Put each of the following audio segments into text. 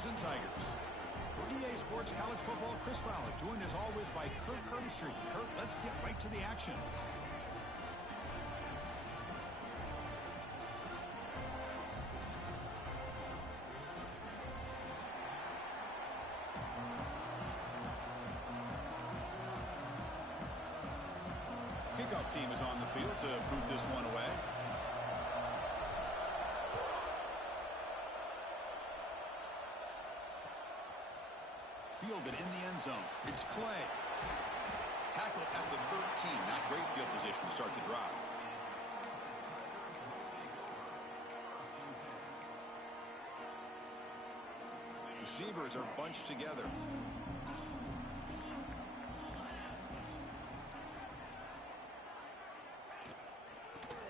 Crimson Tigers. For EA Sports College Football, Chris Fowler, joined as always by Kirk Herbstreit. Kirk, let's get right to the action. Kickoff team is on the field to boot this one away. Fielded in the end zone. It's Clay. Tackle at the 13. Not great field position to start the drive. Receivers are bunched together.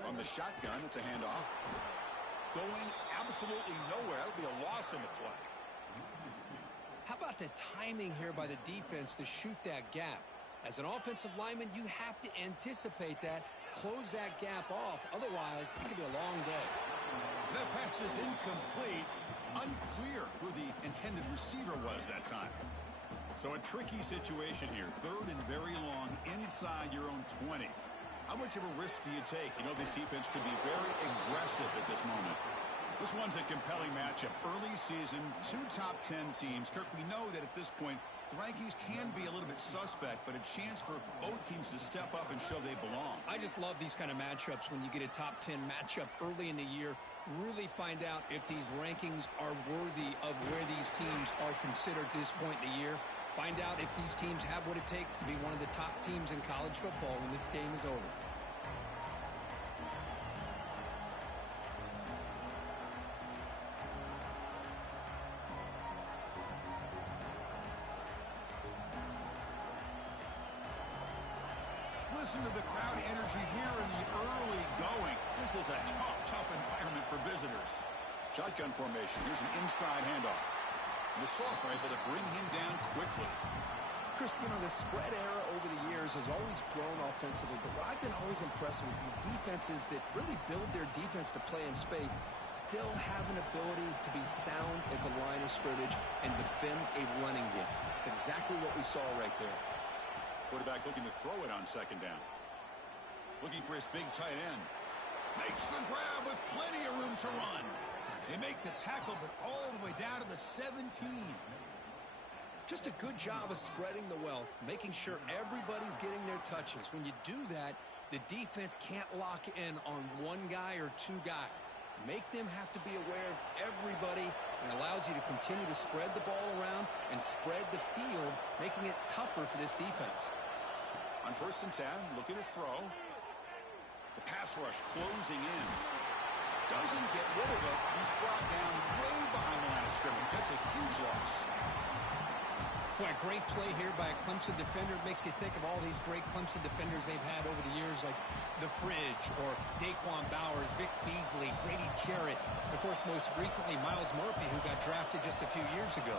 On the shotgun, it's a handoff. Going absolutely nowhere. That'll be a loss on the play. How about the timing here by the defense to shoot that gap? As an offensive lineman, you have to anticipate that, close that gap off. Otherwise, it could be a long day. The pass is incomplete. Unclear who the intended receiver was that time. So a tricky situation here. Third and very long inside your own 20. How much of a risk do you take? You know, this defense could be very aggressive at this moment. This one's a compelling matchup. Early season, two top 10 teams. Kirk, we know that at this point, the rankings can be a little bit suspect, but a chance for both teams to step up and show they belong. I just love these kind of matchups when you get a top 10 matchup early in the year. Really find out if these rankings are worthy of where these teams are considered at this point in the year. Find out if these teams have what it takes to be one of the top teams in college football when this game is over. Listen to the crowd energy here in the early going. This is a tough environment for visitors. Shotgun formation. Here's an inside handoff. The Salk are able to bring him down quickly. Chris, you know, the spread era over the years has always grown offensively, but what I've been always impressed with defenses that really build their defense to play in space still have an ability to be sound at the line of scrimmage and defend a running game. It's exactly what we saw right there. Quarterback looking to throw it on second down. Looking for his big tight end. Makes the grab with plenty of room to run. They make the tackle, but all the way down to the 17. Just a good job of spreading the wealth, making sure everybody's getting their touches. When you do that, the defense can't lock in on one guy or two guys. Make them have to be aware of everybody, and allows you to continue to spread the ball around and spread the field, making it tougher for this defense. On 1st and 10, looking to throw. The pass rush closing in. Doesn't get rid of it. He's brought down way behind the line of scrimmage. That's a huge loss. Boy, a great play here by a Clemson defender. It makes you think of all these great Clemson defenders they've had over the years, like The Fridge or Daquan Bowers, Vic Beasley, Grady Jarrett. Of course, most recently, Miles Murphy, who got drafted just a few years ago.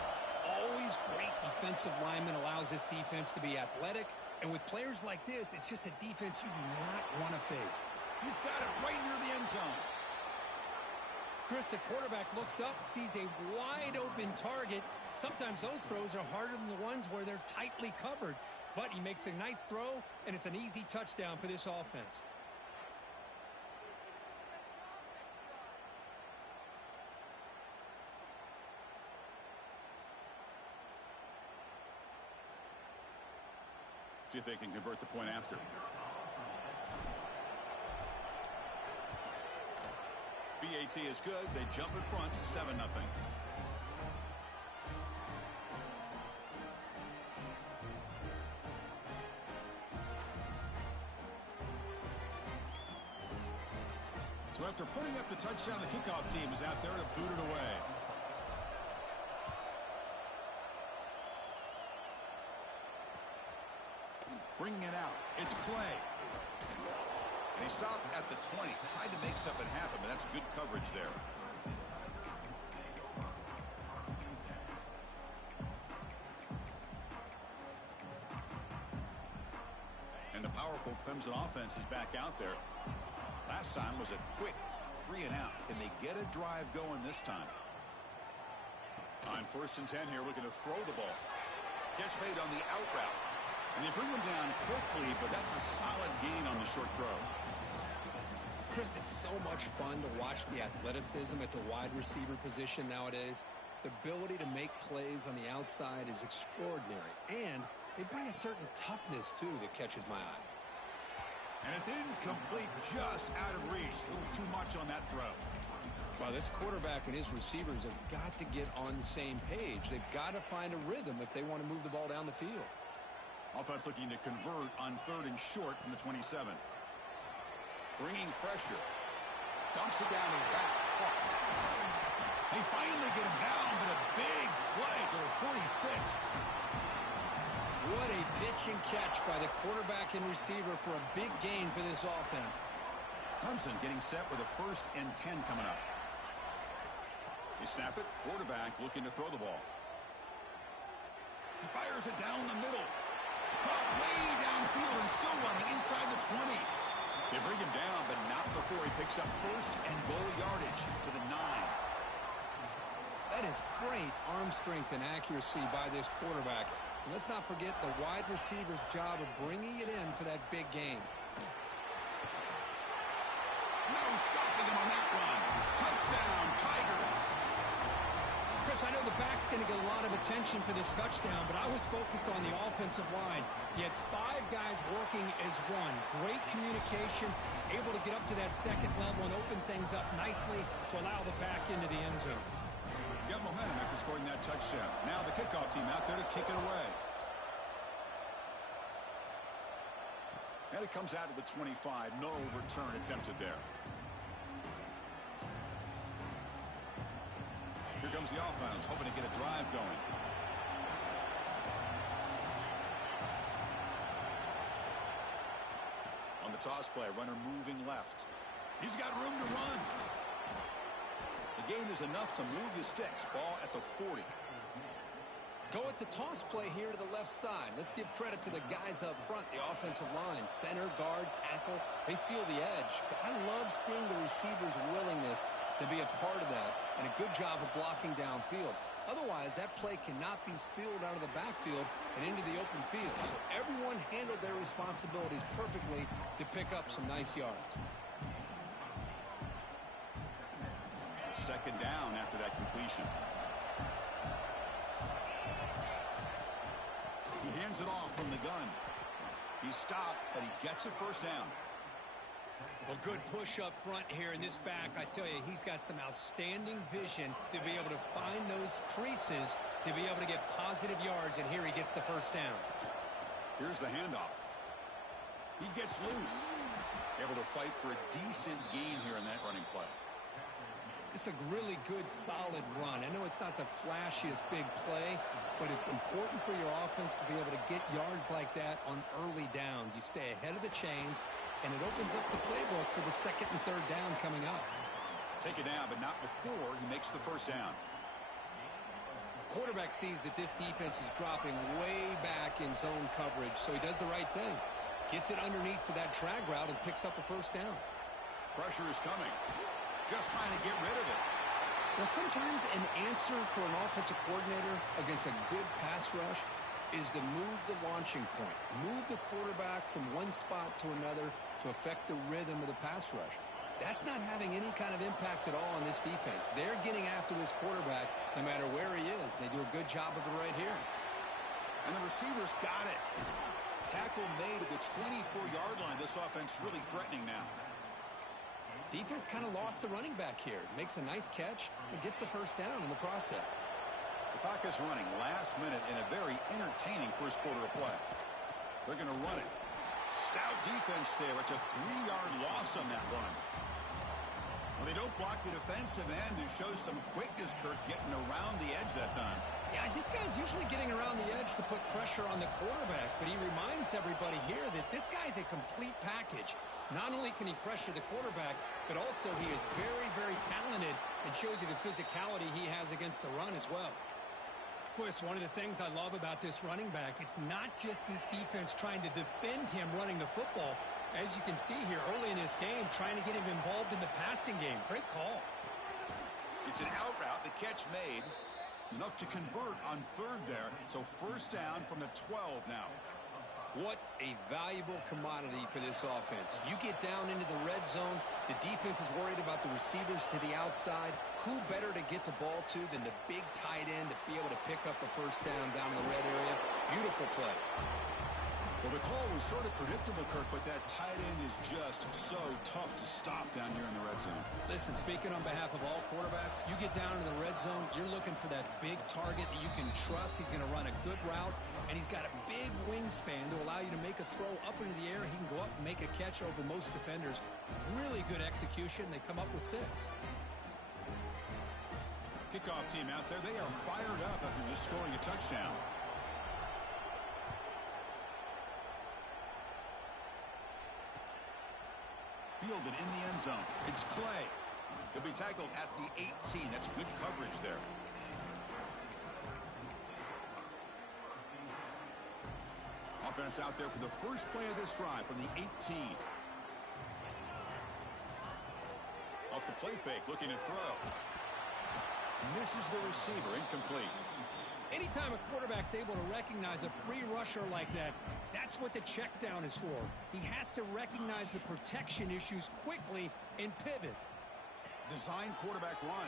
Always great defensive lineman, allows this defense to be athletic. And with players like this, it's just a defense you do not want to face. He's got it right near the end zone. Chris, the quarterback looks up, sees a wide-open target. Sometimes those throws are harder than the ones where they're tightly covered. But he makes a nice throw, and it's an easy touchdown for this offense. See if they can convert the point after. BAT is good. They jump in front, 7-0. So after putting up the touchdown, the kickoff team is out there to boot it away. Bringing it out. It's Clay. And he stopped at the 20. Tried to make something happen, but that's good coverage there. And the powerful Clemson offense is back out there. Last time was a quick 3-and-out. Can they get a drive going this time? On first and 10 here, looking to throw the ball. Catch made on the out route. And they bring him down quickly, but that's a solid gain on the short throw. Chris, it's so much fun to watch the athleticism at the wide receiver position nowadays. The ability to make plays on the outside is extraordinary. And they bring a certain toughness, too, that catches my eye. And it's incomplete, just out of reach. A little too much on that throw. Well, this quarterback and his receivers have got to get on the same page. They've got to find a rhythm if they want to move the ball down the field. Offense looking to convert on 3rd and short from the 27. Bringing pressure. Dumps it down to the back. They finally get him down, but a big play to the 46. What a pitch and catch by the quarterback and receiver for a big gain for this offense. Clemson getting set with a 1st and 10 coming up. They snap it. Quarterback looking to throw the ball. He fires it down the middle. Caught way downfield and still running inside the 20. They bring him down, but not before he picks up 1st and goal yardage to the 9. That is great arm strength and accuracy by this quarterback. And let's not forget the wide receiver's job of bringing it in for that big gain. No stopping him on that run. Touchdown, Tigers. Chris, I know the back's going to get a lot of attention for this touchdown, but I was focused on the offensive line. You had 5 guys working as one. Great communication, able to get up to that 2nd level and open things up nicely to allow the back into the end zone. Got momentum after scoring that touchdown. Now the kickoff team out there to kick it away. And it comes out to the 25. No return attempted there. Here comes the offense, hoping to get a drive going. On the toss play, runner moving left. He's got room to run. The gain is enough to move the sticks. Ball at the 40. Go at the toss play here to the left side. Let's give credit to the guys up front, the offensive line, center, guard, tackle. They seal the edge. But I love seeing the receiver's willingness to be a part of that and a good job of blocking downfield. Otherwise, that play cannot be spilled out of the backfield and into the open field. So everyone handled their responsibilities perfectly to pick up some nice yards. 2nd down after that completion. He hands it off from the gun. He's stopped, but he gets a 1st down. Well, good push up front here in this back. I tell you, he's got some outstanding vision to be able to find those creases to be able to get positive yards, and here he gets the 1st down. Here's the handoff. He gets loose. Able to fight for a decent gain here in that running play. It's a really good, solid run. I know it's not the flashiest big play, but it's important for your offense to be able to get yards like that on early downs. You stay ahead of the chains, and it opens up the playbook for the 2nd and 3rd down coming up. Take it down, but not before he makes the 1st down. Quarterback sees that this defense is dropping way back in zone coverage, so he does the right thing. Gets it underneath to that drag route and picks up a 1st down. Pressure is coming. Just trying to get rid of it. Well, sometimes an answer for an offensive coordinator against a good pass rush is to move the launching point. Move the quarterback from one spot to another to affect the rhythm of the pass rush. That's not having any kind of impact at all on this defense. They're getting after this quarterback no matter where he is. They do a good job of it right here. And the receivers got it. Tackle made at the 24-yard line. This offense really threatening now. Defense kind of lost the running back here. Makes a nice catch and gets the 1st down in the process. The clock is running last minute in a very entertaining 1st quarter of play. They're going to run it. Stout defense there. It's a 3-yard loss on that run. Well, they don't block the defensive end. It shows some quickness, Kirk, getting around the edge that time. Yeah, this guy's usually getting around the edge to put pressure on the quarterback, but he reminds everybody here that this guy's a complete package. Not only can he pressure the quarterback, but also he is very, very talented and shows you the physicality he has against the run as well. Boy, it's one of the things I love about this running back. It's not just this defense trying to defend him running the football. As you can see here early in this game, trying to get him involved in the passing game. Great call. It's an out route. The catch made. Enough to convert on third there. So first down from the 12 now. What a valuable commodity for this offense. You get down into the red zone, the defense is worried about the receivers to the outside. Who better to get the ball to than the big tight end to be able to pick up a first down in the red area? Beautiful play. Well, the call was sort of predictable, Kirk, but that tight end is just so tough to stop down here in the red zone. Listen, speaking on behalf of all quarterbacks, you get down into the red zone, you're looking for that big target that you can trust. He's going to run a good route, and he's got a big wingspan to allow you to make a throw up into the air. He can go up and make a catch over most defenders. Really good execution. They come up with 6. Kickoff team out there, they are fired up after just scoring a touchdown. Fielded in the end zone. It's Clay. He'll be tackled at the 18. That's good coverage there. Offense out there for the first play of this drive from the 18. Off the play fake, looking to throw. Misses the receiver, incomplete. Anytime a quarterback's able to recognize a free rusher like that, that's what the check down is for. He has to recognize the protection issues quickly and pivot. Design quarterback run.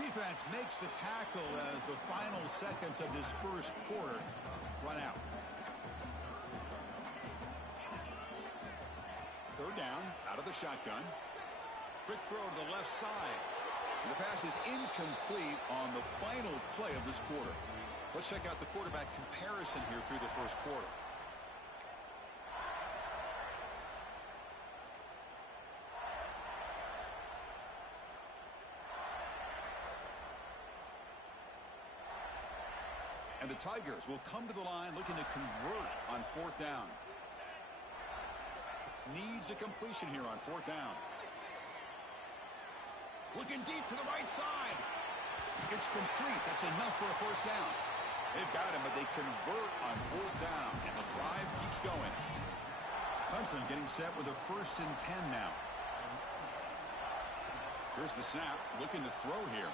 Defense makes the tackle as the final seconds of this first quarter run out. Third down, out of the shotgun. Quick throw to the left side. The pass is incomplete on the final play of this quarter. Let's check out the quarterback comparison here through the first quarter. And the Tigers will come to the line looking to convert on fourth down. Needs a completion here on fourth down. Looking deep to the right side. It's complete. That's enough for a first down. They've got him, but they convert on fourth down, and the drive keeps going. Clemson getting set with a 1st and 10 now. Here's the snap. Looking to throw here.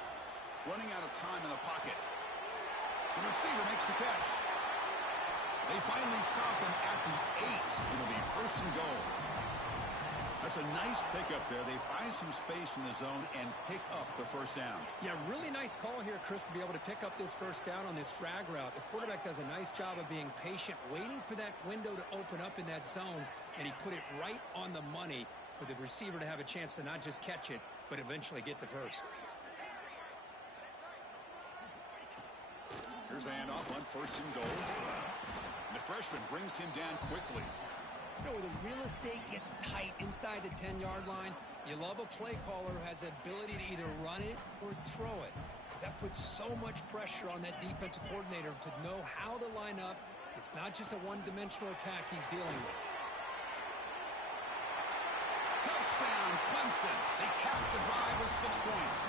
Running out of time in the pocket. The receiver makes the catch. They finally stop him at the 8. It'll be 1st and goal. That's a nice pickup there. They find some space in the zone and pick up the first down. Yeah, really nice call here, Chris, to be able to pick up this first down on this drag route. The quarterback does a nice job of being patient, waiting for that window to open up in that zone, and he put it right on the money for the receiver to have a chance to not just catch it, but eventually get the first. Here's the handoff on 1st and goal. And the freshman brings him down quickly. You know, where the real estate gets tight inside the 10-yard line, you love a play caller who has the ability to either run it or throw it, because that puts so much pressure on that defensive coordinator to know how to line up. It's not just a one-dimensional attack he's dealing with. Touchdown, Clemson. They cap the drive with 6 points.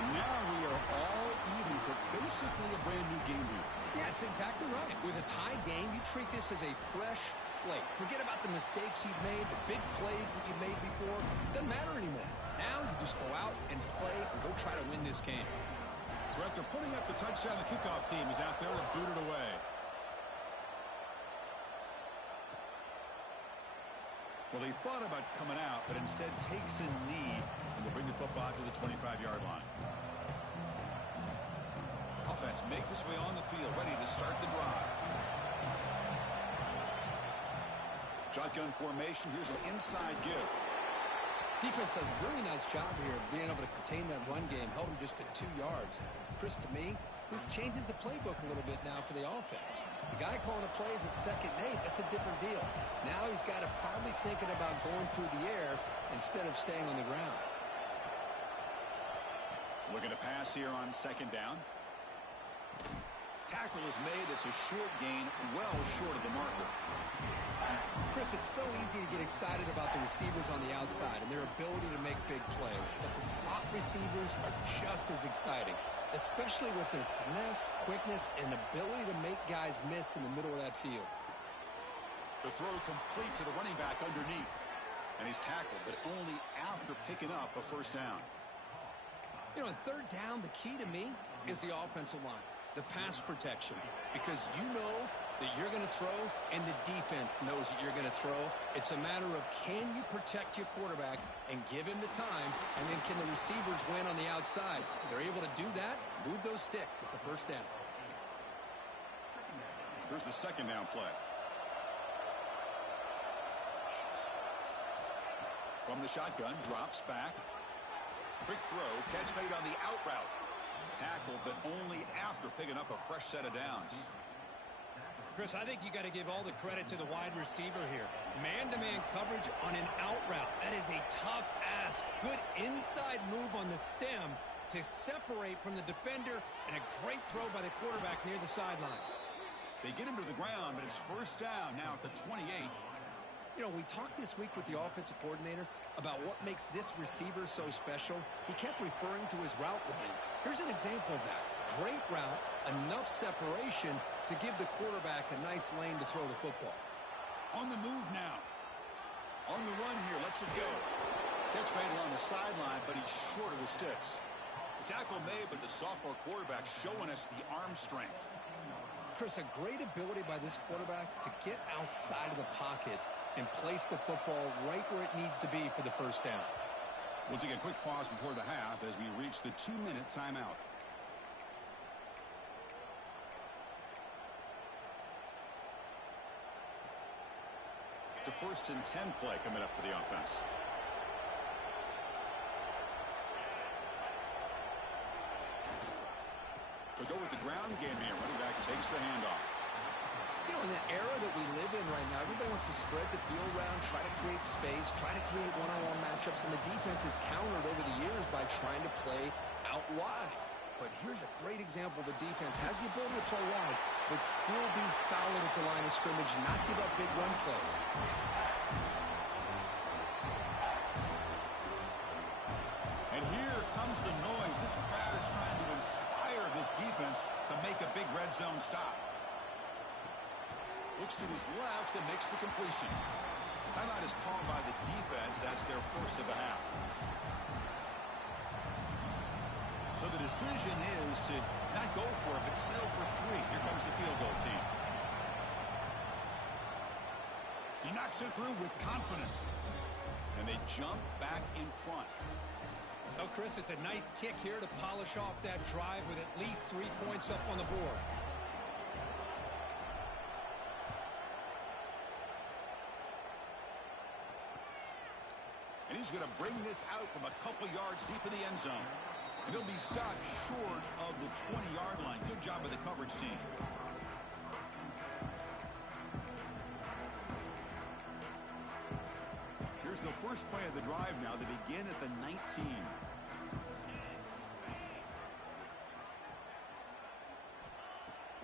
And now we are all even for basically a brand-new game here. Yeah, that's exactly right. With a tie game, you treat this as a fresh slate. Forget about the mistakes you've made, the big plays that you've made before. Doesn't matter anymore. Now you just go out and play and go try to win this game. So after putting up the touchdown, the kickoff team is out there to boot it away. Well, he thought about coming out, but instead takes a knee, and they bring the football to the 25-yard line. Offense makes its way on the field, ready to start the drive. Shotgun formation. Here's an inside give. Defense does a really nice job here of being able to contain that run game, held him just at 2 yards. Chris, to me, this changes the playbook a little bit now for the offense. The guy calling the plays at 2nd and 8, that's a different deal. Now he's got to probably thinking about going through the air instead of staying on the ground. Looking to pass here on 2nd down. Tackle is made. It's a short gain, well short of the marker. Chris, it's so easy to get excited about the receivers on the outside and their ability to make big plays, but the slot receivers are just as exciting, especially with their finesse, quickness, and ability to make guys miss in the middle of that field. The throw complete to the running back underneath, and he's tackled, but only after picking up a first down. You know, on third down, the key to me is the offensive line, the pass protection, because you know that you're going to throw and the defense knows that you're going to throw. It's a matter of can you protect your quarterback and give him the time, and then can the receivers win on the outside? They're able to do that, move those sticks. It's a first down. Here's the second down play. From the shotgun, drops back. Quick throw, catch made on the out route. Tackled, but only after picking up a fresh set of downs. Chris, I think you got to give all the credit to the wide receiver here. Man-to-man coverage on an out route. That is a tough ask. Good inside move on the stem to separate from the defender, and a great throw by the quarterback near the sideline. They get him to the ground, but it's first down now at the 28. You know, we talked this week with the offensive coordinator about what makes this receiver so special. He kept referring to his route running. Here's an example of that. Great route, enough separation to give the quarterback a nice lane to throw the football. On the move now. On the run here, lets it go. Catch made along the sideline, but he's short of the sticks. The tackle made, but the sophomore quarterback showing us the arm strength. Chris, a great ability by this quarterback to get outside of the pocket and place the football right where it needs to be for the first down. We'll take a quick pause before the half as we reach the 2-minute timeout. It's a 1st and 10 play coming up for the offense. To go with the ground game here, running back takes the handoff. You know, in the era that we live in right now, everybody wants to spread the field around, try to create space, try to create one-on-one matchups, and the defense is countered over the years by trying to play out wide. But here's a great example. The defense has the ability to play wide, but still be solid at the line of scrimmage, not give up big run plays. And here comes the noise. This crowd is trying to inspire this defense to make a big red zone stop. Looks to his left and makes the completion. Timeout is called by the defense. That's their first of the half. So the decision is to not go for it, but settle for 3. Here comes the field goal team. He knocks it through with confidence. And they jump back in front. Oh, Chris, it's a nice kick here to polish off that drive with at least 3 points up on the board. And he's going to bring this out from a couple yards deep in the end zone. And he'll be stopped short of the 20-yard line. Good job by the coverage team. Here's the first play of the drive now. They begin at the 19.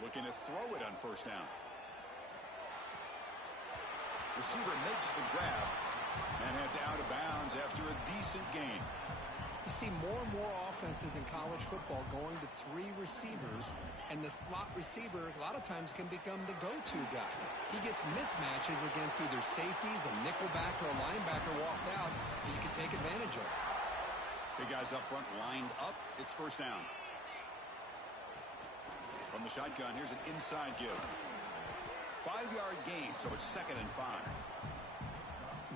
Looking to throw it on first down. Receiver makes the grab and heads out of bounds after a decent gain. You see more and more offenses in college football going to 3 receivers, and the slot receiver a lot of times can become the go-to guy. He gets mismatches against either safeties, a nickelback, or a linebacker walked out that you can take advantage of. Big guys up front lined up. It's first down. From the shotgun, here's an inside give. 5-yard gain, so it's 2nd and 5.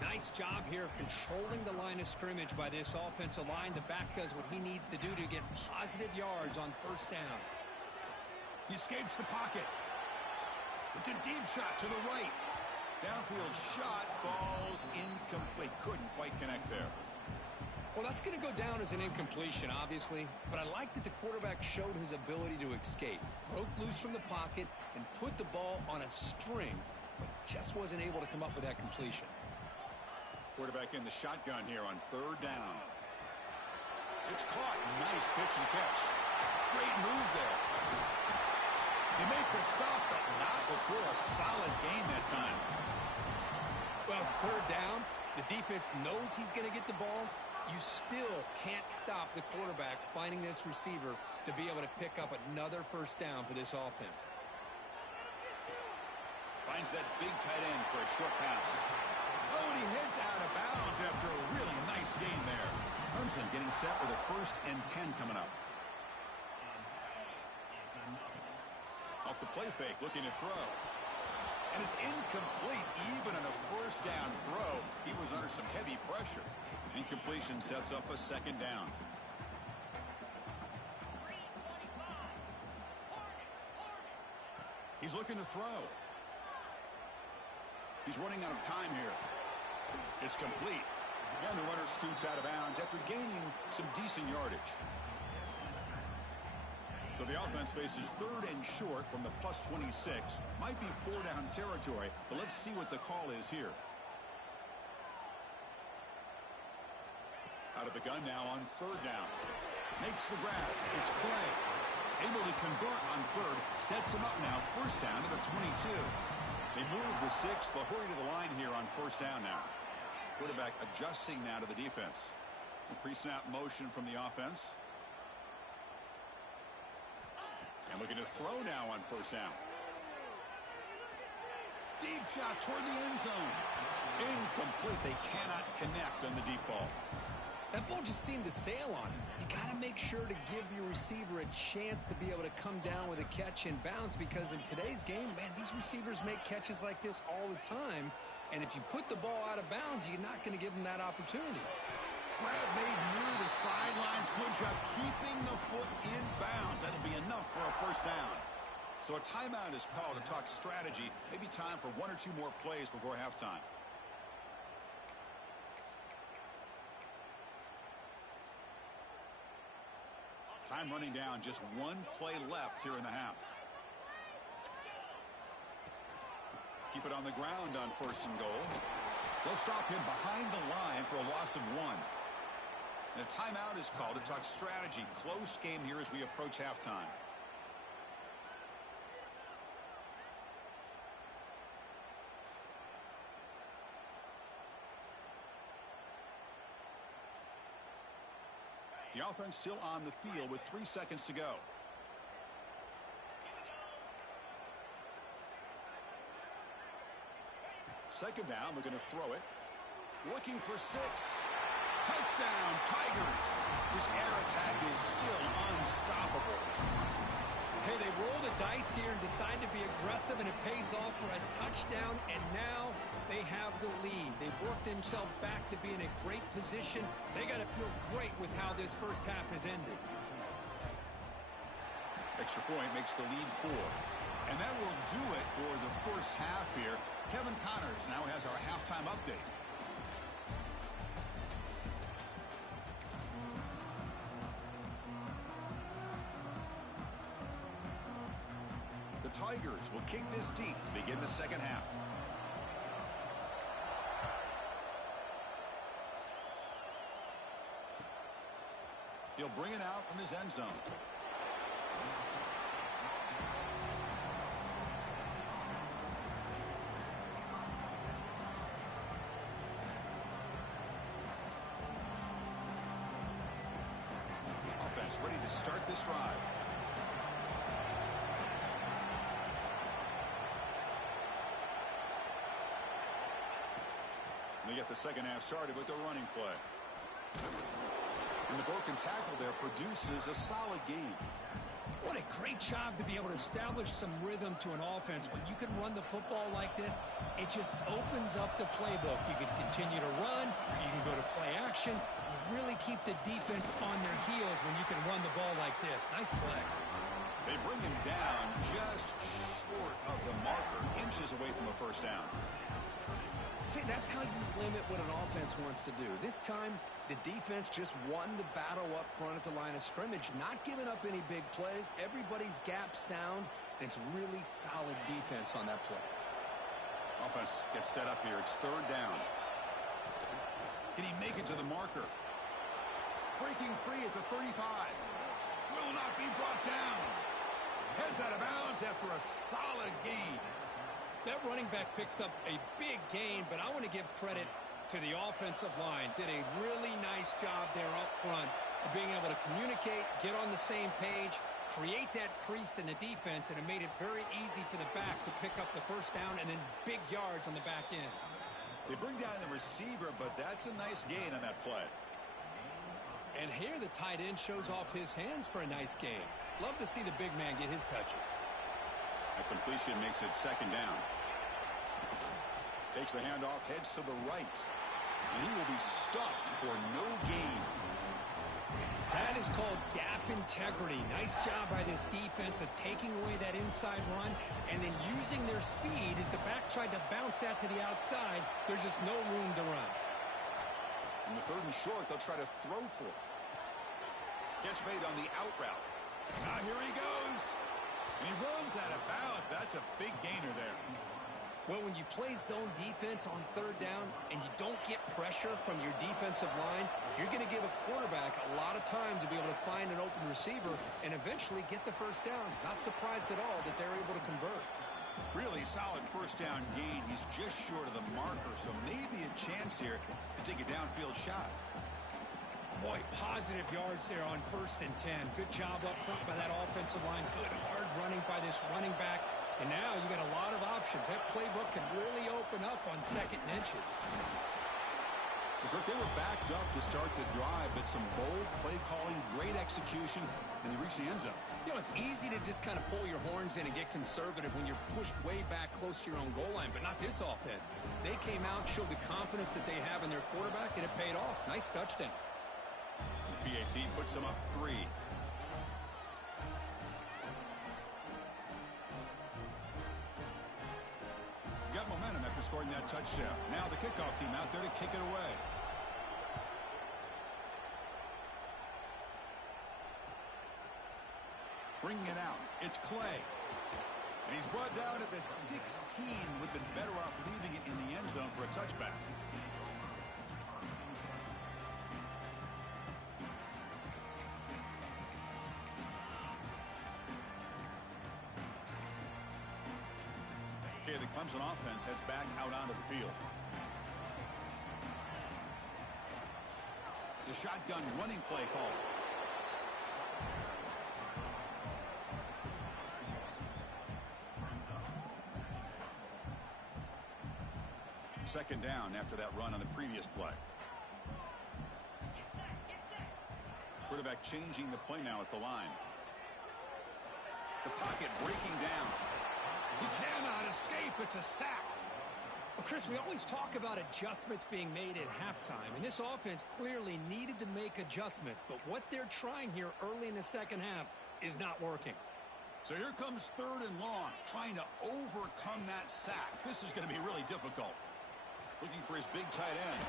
Nice job here of controlling the line of scrimmage by this offensive line. The back does what he needs to do to get positive yards on first down. He escapes the pocket. It's a deep shot to the right. Downfield shot falls incomplete. Couldn't quite connect there. Well, that's going to go down as an incompletion, obviously, but I like that the quarterback showed his ability to escape. Broke loose from the pocket and put the ball on a string, but just wasn't able to come up with that completion. Quarterback in the shotgun here on 3rd down. It's caught. Nice pitch and catch. Great move there. They make the stop, but not before a solid gain that time. Well, it's 3rd down. The defense knows he's going to get the ball. You still can't stop the quarterback finding this receiver to be able to pick up another first down for this offense. Finds that big tight end for a short pass. Oh, and he heads out of bounds after a really nice gain there. Clemson getting set with a 1st and 10 coming up. Off the play fake, looking to throw. And it's incomplete. Even in a 1st down throw, he was under some heavy pressure. Incompletion sets up a 2nd down. He's looking to throw. He's running out of time here. It's complete. And the runner scoots out of bounds after gaining some decent yardage. So the offense faces 3rd and short from the +26. Might be 4-down territory, but let's see what the call is here. Out of the gun now on 3rd down. Makes the grab. It's Clay. Able to convert on 3rd. Sets him up now. 1st down to the 22. They move the 6th. They'll hurry to the line here on 1st down now. Quarterback adjusting now to the defense. Pre-snap motion from the offense. And looking to throw now on 1st down. Deep shot toward the end zone. Incomplete. They cannot connect on the deep ball. That ball just seemed to sail on him. You got to make sure to give your receiver a chance to be able to come down with a catch and bounce, because in today's game, man, these receivers make catches like this all the time. And if you put the ball out of bounds, you're not going to give them that opportunity. Grab made near the sidelines. Good job keeping the foot in bounds. That'll be enough for a 1st down. So a timeout is called to talk strategy. Maybe time for 1 or 2 more plays before halftime. Time running down. Just 1 play left here in the half. Keep it on the ground on 1st and goal. They'll stop him behind the line for a loss of 1. And a timeout is called to talk strategy. Close game here as we approach halftime. The offense still on the field with 3 seconds to go. Second down, we're going to throw it. Looking for 6. Touchdown, Tigers. This air attack is still unstoppable. Hey, they roll the dice here and decide to be aggressive, and it pays off for a touchdown, and now they have the lead. They've worked themselves back to be in a great position. They got to feel great with how this 1st half has ended. Extra point makes the lead 4. And that will do it for the 1st half here. Kevin Connors now has our halftime update. The Tigers will kick this deep to begin the 2nd half. He'll bring it out from his end zone. Offense ready to start this drive. They get the 2nd half started with the running play. And the broken tackle there produces a solid gain. What a great job to be able to establish some rhythm to an offense. When you can run the football like this, it just opens up the playbook. You can continue to run. You can go to play action. You really keep the defense on their heels when you can run the ball like this. Nice play. They bring him down just short of the marker, inches away from a 1st down. See, that's how you limit what an offense wants to do. This time, the defense just won the battle up front at the line of scrimmage, not giving up any big plays. Everybody's gap sound. It's really solid defense on that play. Offense gets set up here. It's 3rd down. Can he make it to the marker? Breaking free at the 35. Will not be brought down. Heads out of bounds after a solid gain. That running back picks up a big gain, but I want to give credit to the offensive line. Did a really nice job there up front of being able to communicate, get on the same page, create that crease in the defense, and it made it very easy for the back to pick up the 1st down and then big yards on the back end. They bring down the receiver, but that's a nice gain on that play. And here the tight end shows off his hands for a nice game. Love to see the big man get his touches. A completion makes it second down. Takes the handoff, heads to the right. And he will be stuffed for no gain. That is called gap integrity. Nice job by this defense of taking away that inside run and then using their speed as the back tried to bounce that to the outside. There's just no room to run. In the third and short, they'll try to throw for it. Catch made on the out route. Now here he goes. And he runs out of bounds. That's a big gainer there. Well, when you play zone defense on third down and you don't get pressure from your defensive line, you're going to give a quarterback a lot of time to be able to find an open receiver and eventually get the first down. Not surprised at all that they're able to convert. Really solid first down gain. He's just short of the marker, so maybe a chance here to take a downfield shot. Boy, positive yards there on 1st and 10. Good job up front by that offensive line. Good hard running by this running back. And now you got a lot of options. That playbook can really open up on 2nd and inches. Well, they were backed up to start the drive, but some bold play calling, great execution, and they reached the end zone. You know, it's easy to just kind of pull your horns in and get conservative when you're pushed way back close to your own goal line, but not this offense. They came out, showed the confidence that they have in their quarterback, and it paid off. Nice touchdown. The PAT puts them up 3. Got momentum after scoring that touchdown. Now the kickoff team out there to kick it away. Bringing it out. It's Clay. And he's brought down at the 16. Would have been better off leaving it in the end zone for a touchback. Okay, the Clemson offense heads back out onto the field. The shotgun running play call. Second down after that run on the previous play. Quarterback changing the play now at the line. The pocket breaking down. He cannot escape. It's a sack. Well, Chris, we always talk about adjustments being made at halftime, and this offense clearly needed to make adjustments, but what they're trying here early in the second half is not working. So here comes 3rd and long, trying to overcome that sack. This is going to be really difficult. Looking for his big tight end.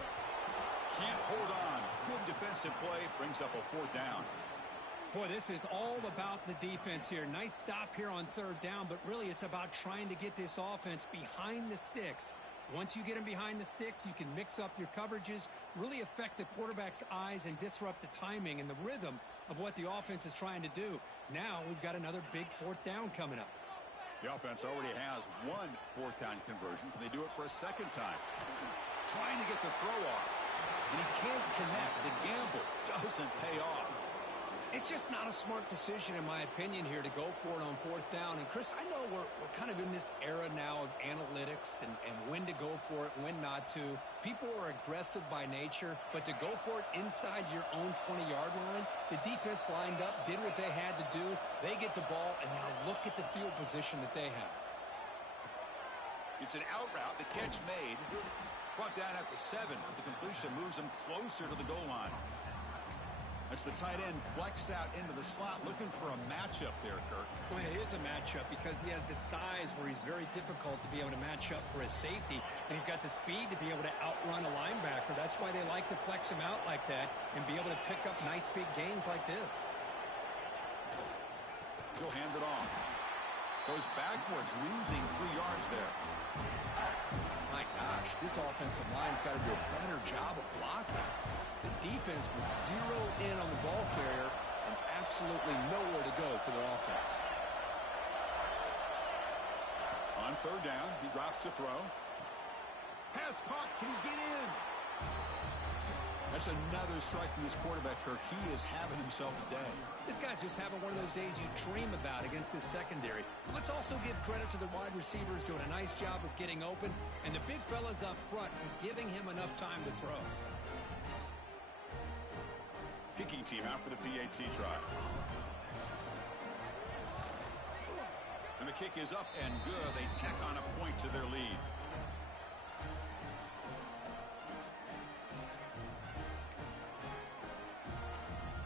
Can't hold on. Good defensive play. Brings up a 4th down. Boy, this is all about the defense here. Nice stop here on 3rd down, but really it's about trying to get this offense behind the sticks. Once you get them behind the sticks, you can mix up your coverages, really affect the quarterback's eyes and disrupt the timing and the rhythm of what the offense is trying to do. Now we've got another big 4th down coming up. The offense already has 1 4th down conversion. Can they do it for a 2nd time? Trying to get the throw off. And he can't connect. The gamble doesn't pay off. It's just not a smart decision, in my opinion, here to go for it on 4th down. And, Chris, I know we're kind of in this era now of analytics and when to go for it, when not to. People are aggressive by nature, but to go for it inside your own 20-yard line, the defense lined up, did what they had to do. They get the ball, and now look at the field position that they have. It's an out route. The catch made. Brought down at the 7. The completion moves him closer to the goal line. That's the tight end flexed out into the slot, looking for a matchup there, Kirk. Well, it is a matchup because he has the size where he's very difficult to be able to match up for his safety, and he's got the speed to be able to outrun a linebacker. That's why they like to flex him out like that and be able to pick up nice big gains like this. He'll hand it off. Goes backwards, losing 3 yards there. My gosh, this offensive line's got to do a better job of blocking. The defense was zeroed in on the ball carrier and absolutely nowhere to go for their offense. On 3rd down, he drops to throw. Pass caught. Can he get in? That's another strike from this quarterback, Kirk. He is having himself a day. This guy's just having one of those days you dream about against this secondary. Let's also give credit to the wide receivers doing a nice job of getting open, and the big fellas up front for giving him enough time to throw. Kicking team out for the PAT try. And the kick is up and good. They tack on a point to their lead.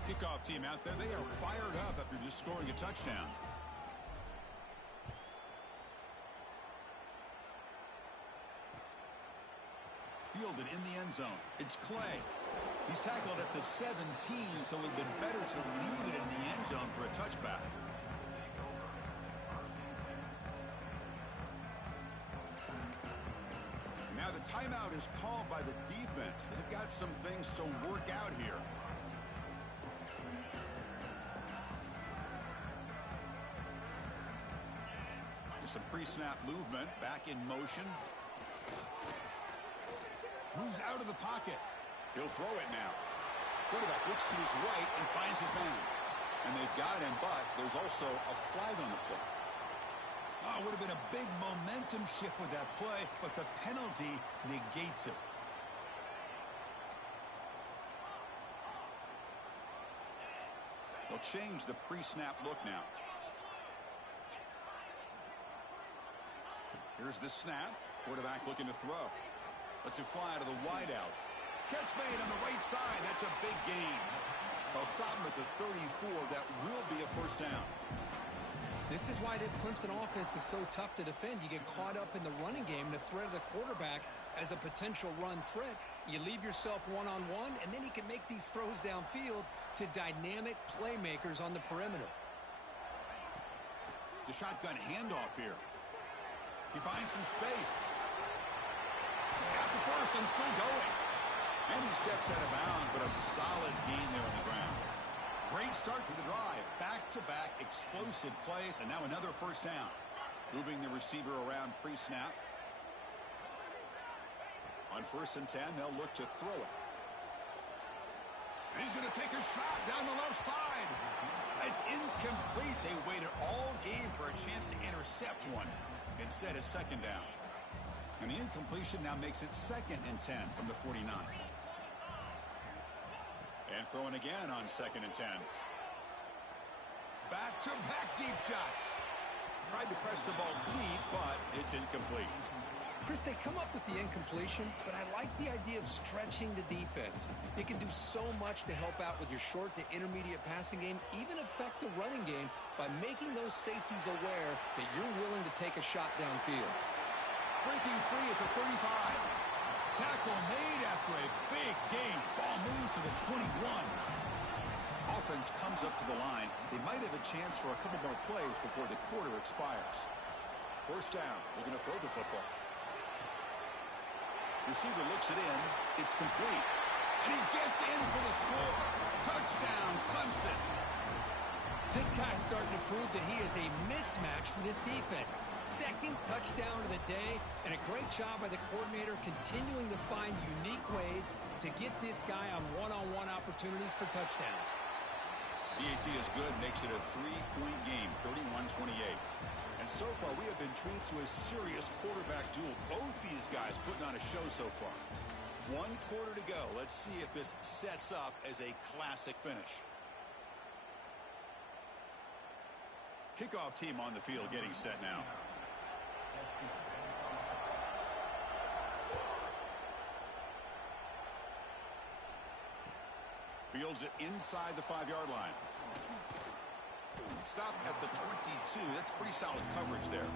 Kickoff team out there. They are fired up after just scoring a touchdown. Fielded in the end zone. It's Clay. He's tackled at the 17, so it would have been better to leave it in the end zone for a touchback. And now the timeout is called by the defense. They've got some things to work out here. There's some pre-snap movement. Back in motion. Moves out of the pocket. He'll throw it now. Quarterback looks to his right and finds his man. And they've got him, but there's also a flag on the play. Oh, it would have been a big momentum shift with that play, but the penalty negates it. They'll change the pre-snap look now. Here's the snap. Quarterback looking to throw. Lets it fly to the wideout. Catch made on the right side. That's a big gain. They'll stop him at the 34. That will be a first down. This is why this Clemson offense is so tough to defend. You get caught up in the running game, the threat of the quarterback as a potential run threat. You leave yourself one-on-one, and then he can make these throws downfield to dynamic playmakers on the perimeter. The shotgun handoff here. He finds some space. He's got the first and still going. And he steps out of bounds, but a solid gain there on the ground. Great start for the drive. Back-to-back explosive plays, and now another first down. Moving the receiver around pre-snap. On 1st and 10, they'll look to throw it. And he's going to take a shot down the left side. It's incomplete. They waited all game for a chance to intercept one. Instead, it's second down. And the incompletion now makes it 2nd and 10 from the 49. And throwing again on 2nd and 10. Back-to-back deep shots. Tried to press the ball deep, but it's incomplete. Chris, they come up with the incompletion, but I like the idea of stretching the defense. It can do so much to help out with your short to intermediate passing game, even affect the running game by making those safeties aware that you're willing to take a shot downfield. Breaking free at the 35. Tackle made after a big gain. Ball moves to the 21. Offense comes up to the line. They might have a chance for a couple more plays before the quarter expires. First down. They're going to throw the football. Receiver looks it in. It's complete. And he gets in for the score. Touchdown, Clemson. This guy's starting to prove that he is a mismatch for this defense. 2nd touchdown of the day, and a great job by the coordinator continuing to find unique ways to get this guy on one-on-one opportunities for touchdowns. PAT is good, makes it a 3-point game, 31-28. And so far, we have been treated to a serious quarterback duel. Both these guys putting on a show so far. 1 quarter to go. Let's see if this sets up as a classic finish. Kickoff team on the field getting set now. Fields it inside the 5-yard line. Stop at the 22. That's pretty solid coverage there.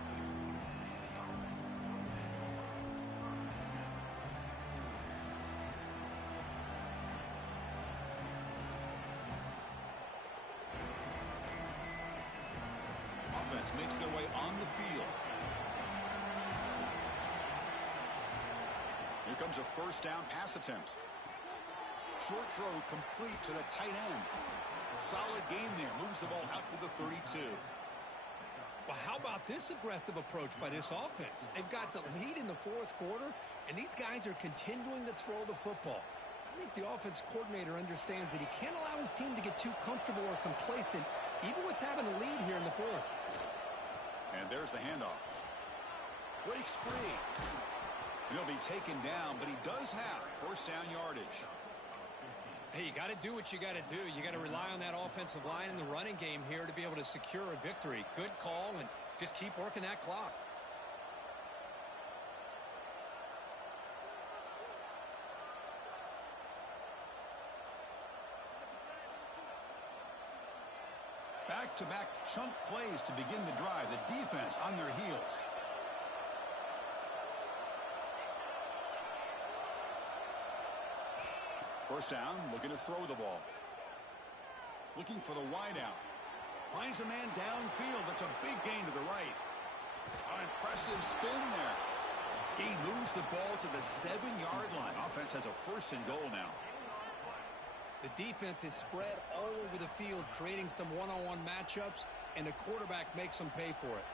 Offense makes their way on the field. Here comes a first down pass attempt. Short throw complete to the tight end. Solid gain there. Moves the ball out to the 32. Well, how about this aggressive approach by this offense? They've got the lead in the 4th quarter, and these guys are continuing to throw the football. I think the offense coordinator understands that he can't allow his team to get too comfortable or complacent, even with having a lead here in the 4th. And there's the handoff. Breaks free. He'll be taken down, but he does have first down yardage. Hey, you got to do what you got to do. You got to rely on that offensive line in the running game here to be able to secure a victory. Good call, and just keep working that clock. Back-to-back chunk plays to begin the drive. The defense on their heels. First down, looking to throw the ball. Looking for the wide out. Finds a man downfield. That's a big gain to the right. An impressive spin there. He moves the ball to the 7-yard line. Offense has a first and goal now. The defense is spread all over the field, creating some one-on-one matchups, and the quarterback makes them pay for it.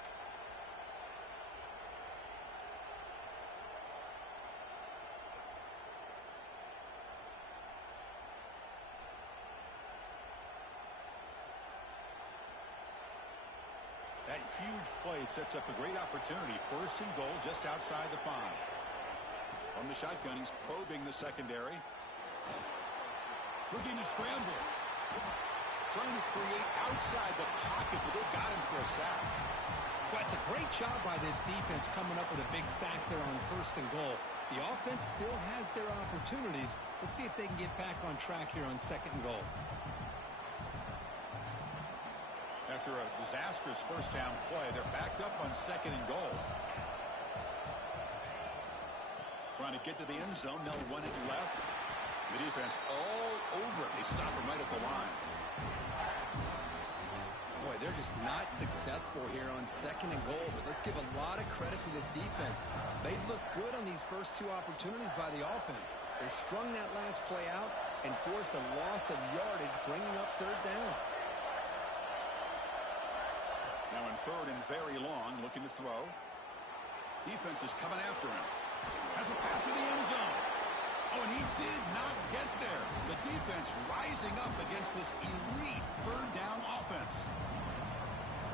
That huge play sets up a great opportunity. First and goal just outside the 5. On the shotgun, he's probing the secondary. Looking to scramble. Trying to create outside the pocket, but they've got him for a sack. Well, it's a great job by this defense coming up with a big sack there on first and goal. The offense still has their opportunities. Let's see if they can get back on track here on second and goal. After a disastrous first down play, they're backed up on second and goal. Trying to get to the end zone. They'll run it left. The defense all over it. They stop him right at the line. Boy, they're just not successful here on second and goal, but let's give a lot of credit to this defense. They've looked good on these first 2 opportunities by the offense. They strung that last play out and forced a loss of yardage, bringing up third down. Now in third and very long, looking to throw. Defense is coming after him. Has a path to the end zone. Oh, and he did not get there. The defense rising up against this elite third down offense.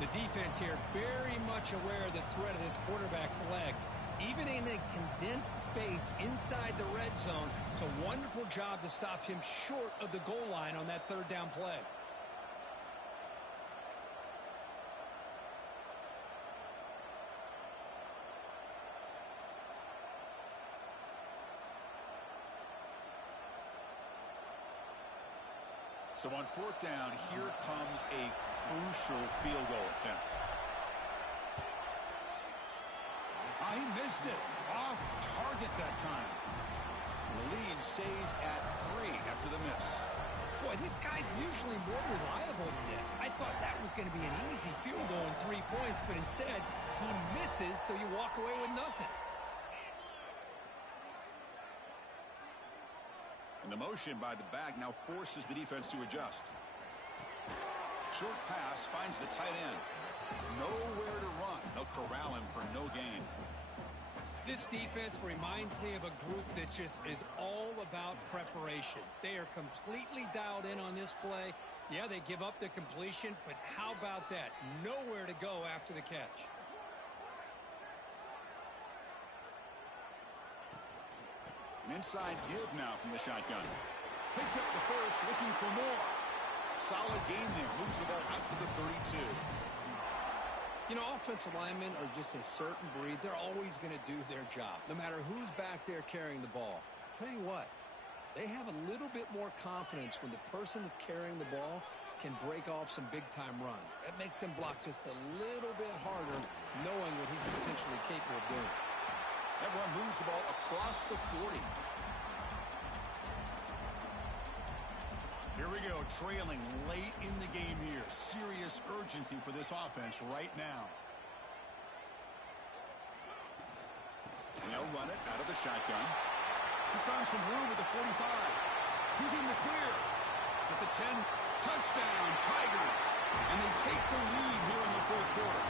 The defense here very much aware of the threat of this quarterback's legs. Even in a condensed space inside the red zone, it's a wonderful job to stop him short of the goal line on that third down play. So on fourth down, here comes a crucial field goal attempt. He missed it. Off target that time. The lead stays at 3 after the miss. Boy, this guy's usually more reliable than this. I thought that was going to be an easy field goal in 3 points, but instead, he misses, so you walk away with nothing. And the motion by the back now forces the defense to adjust. Short pass finds the tight end. Nowhere to run. They'll corral him for no gain. This defense reminds me of a group that just is all about preparation. They are completely dialed in on this play. Yeah, they give up the completion, but how about that? Nowhere to go after the catch. An inside give now from the shotgun. Picks up the first, looking for more. Solid gain there. Moves the ball out to the 32. You know, offensive linemen are just a certain breed. They're always going to do their job, no matter who's back there carrying the ball. I'll tell you what, they have a little bit more confidence when the person that's carrying the ball can break off some big-time runs. That makes them block just a little bit harder, knowing what he's potentially capable of doing. That one moves the ball across the 40. Here we go, trailing late in the game here. Serious urgency for this offense right now. And they'll run it out of the shotgun. He's found some room at the 45. He's in the clear. At the 10, touchdown, Tigers. And they take the lead here in the fourth quarter.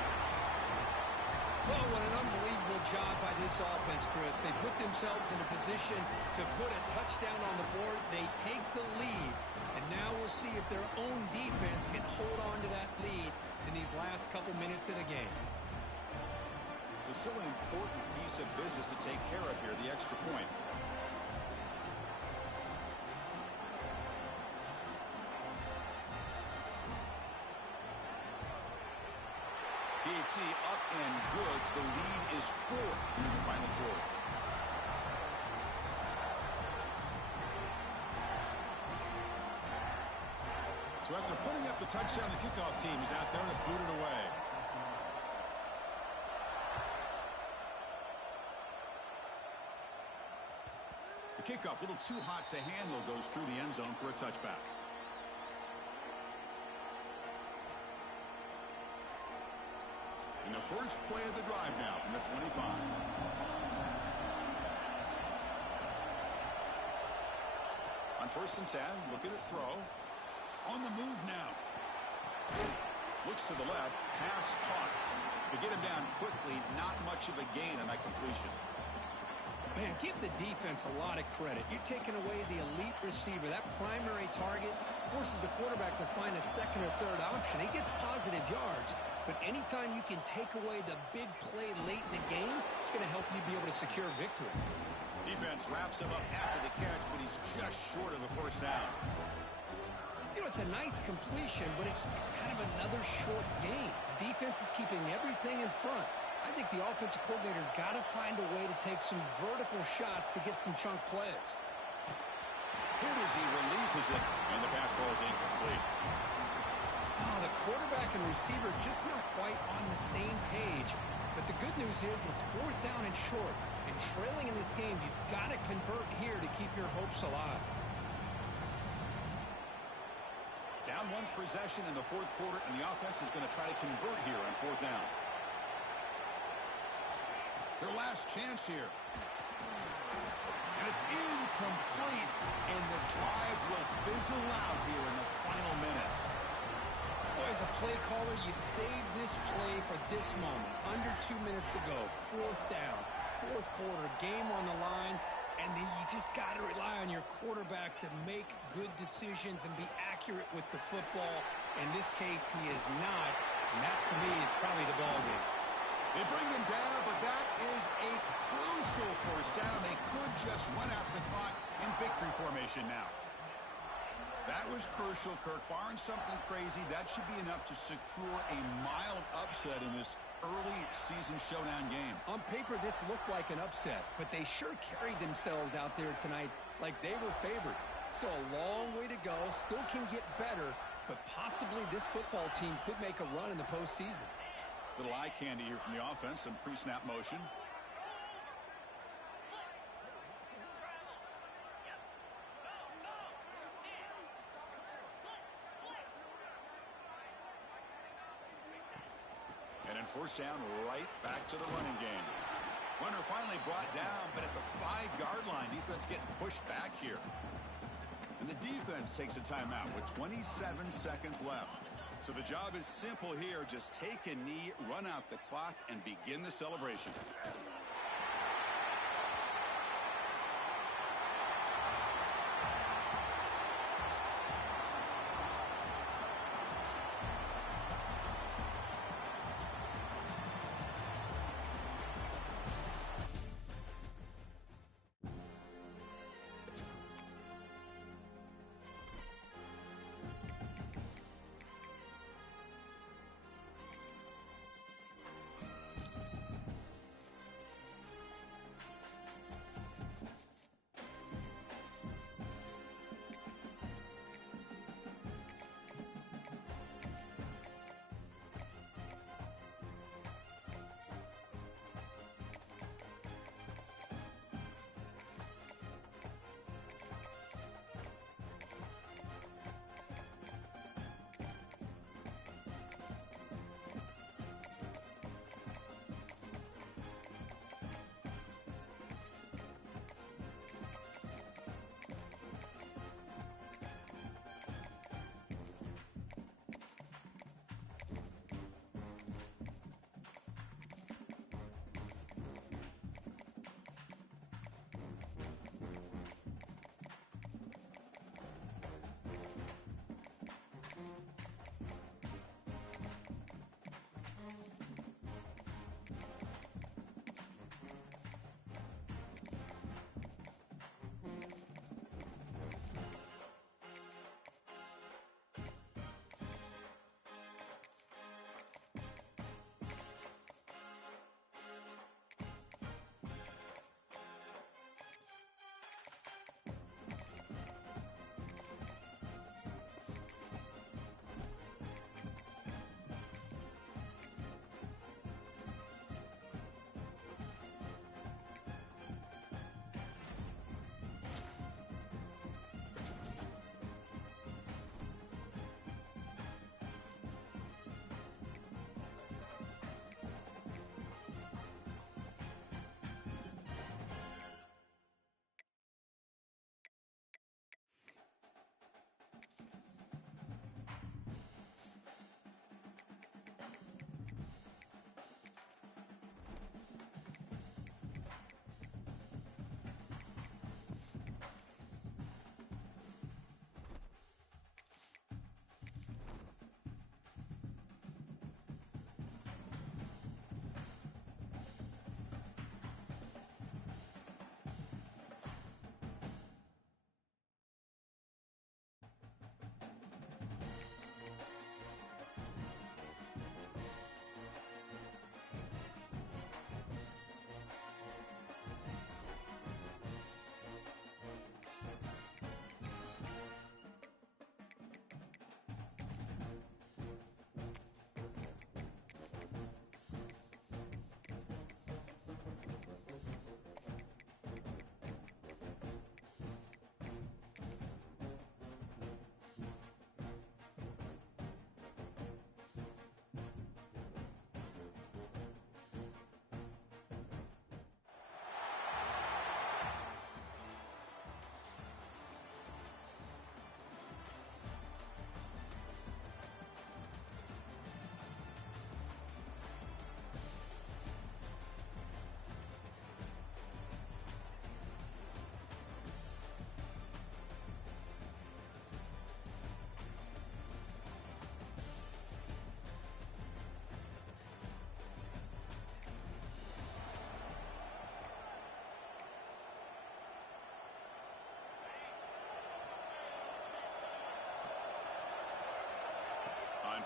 Well, what an unbelievable job by this offense, Chris. They put themselves in a position to put a touchdown on the board. They take the lead, and now we'll see if their own defense can hold on to that lead in these last couple minutes of the game. So still an important piece of business to take care of here, the extra point. PHC up and good. The lead is 4 in the final quarter. So after putting up the touchdown, the kickoff team is out there to boot it away. The kickoff, a little too hot to handle, goes through the end zone for a touchback. And the first play of the drive now from the 25. On 1st and 10, look at the throw. On the move now. Looks to the left, pass caught. To get him down quickly, not much of a gain on that completion. Man, give the defense a lot of credit. You're taking away the elite receiver. That primary target forces the quarterback to find a second or third option. He gets positive yards, but anytime you can take away the big play late in the game, it's going to help you be able to secure victory. Defense wraps him up after the catch, but he's just short of a first down. You know, it's a nice completion, but it's kind of another short game. The defense is keeping everything in front. I think the offensive coordinator's got to find a way to take some vertical shots to get some chunk plays. Hit as he releases it, and the pass ball is incomplete. Oh, the quarterback and receiver just not quite on the same page. But the good news is it's 4th down and short. And trailing in this game, you've got to convert here to keep your hopes alive. Down 1 possession in the 4th quarter, and the offense is going to try to convert here on 4th down. Their last chance here. And it's incomplete, and the drive will fizzle out here in the final minutes. Boy, as a play caller, you save this play for this moment. Under 2 minutes to go. 4th down. 4th quarter. Game on the line. And then you just got to rely on your quarterback to make good decisions and be accurate with the football. In this case, he is not. And that, to me, is probably the ball game. They bring him down, but that is a crucial first down. They could just run out the clock in victory formation now. That was crucial, Kirk. Barring something crazy, that should be enough to secure a mild upset in this early season showdown game. On paper, this looked like an upset, but they sure carried themselves out there tonight like they were favored. Still a long way to go, still can get better, but possibly this football team could make a run in the postseason. Little eye candy here from the offense, some pre-snap motion. And then 1st down, right back to the running game. Runner finally brought down, but at the 5-yard line, defense getting pushed back here. And the defense takes a timeout with 27 seconds left. So the job is simple here. Just take a knee, run out the clock, and begin the celebration.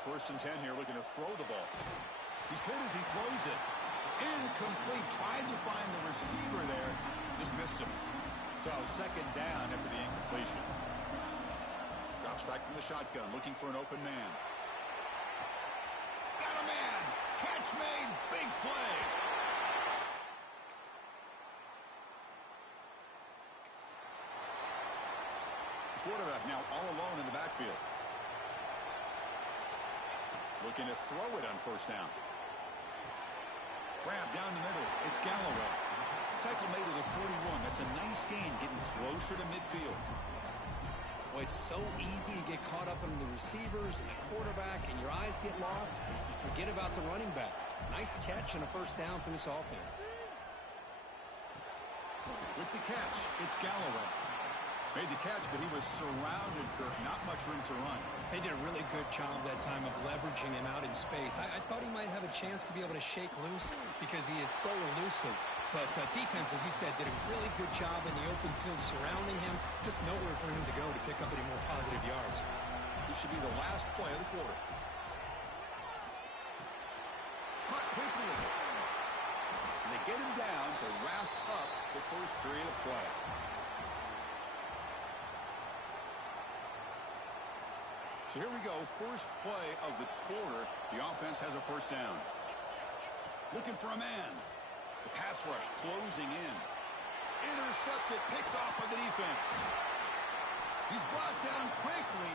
first and 10 here, looking to throw the ball. He's hit as he throws it. Incomplete. Tried to find the receiver there. Just missed him. So second down after the incompletion. Drops back from the shotgun, looking for an open man. Got a man. Catch made. Big play. Quarterback now all alone in the backfield. Looking to throw it on first down. Grab down the middle. It's Galloway. Tackle made at the 41. That's a nice gain, getting closer to midfield. Well, it's so easy to get caught up in the receivers and the quarterback, and your eyes get lost. You forget about the running back. Nice catch and a first down for this offense. With the catch, it's Galloway. Made the catch, but he was surrounded, Kirk. Not much room to run. They did a really good job that time of leveraging him out in space. I thought he might have a chance to be able to shake loose because he is so elusive. But defense, as you said, did a really good job in the open field surrounding him. Just nowhere for him to go to pick up any more positive yards. This should be the last play of the quarter. Cut quickly. And they get him down to wrap up the first period of play. So here we go, first play of the quarter. The offense has a first down. Looking for a man. The pass rush closing in. Intercepted, picked off by the defense. He's brought down quickly.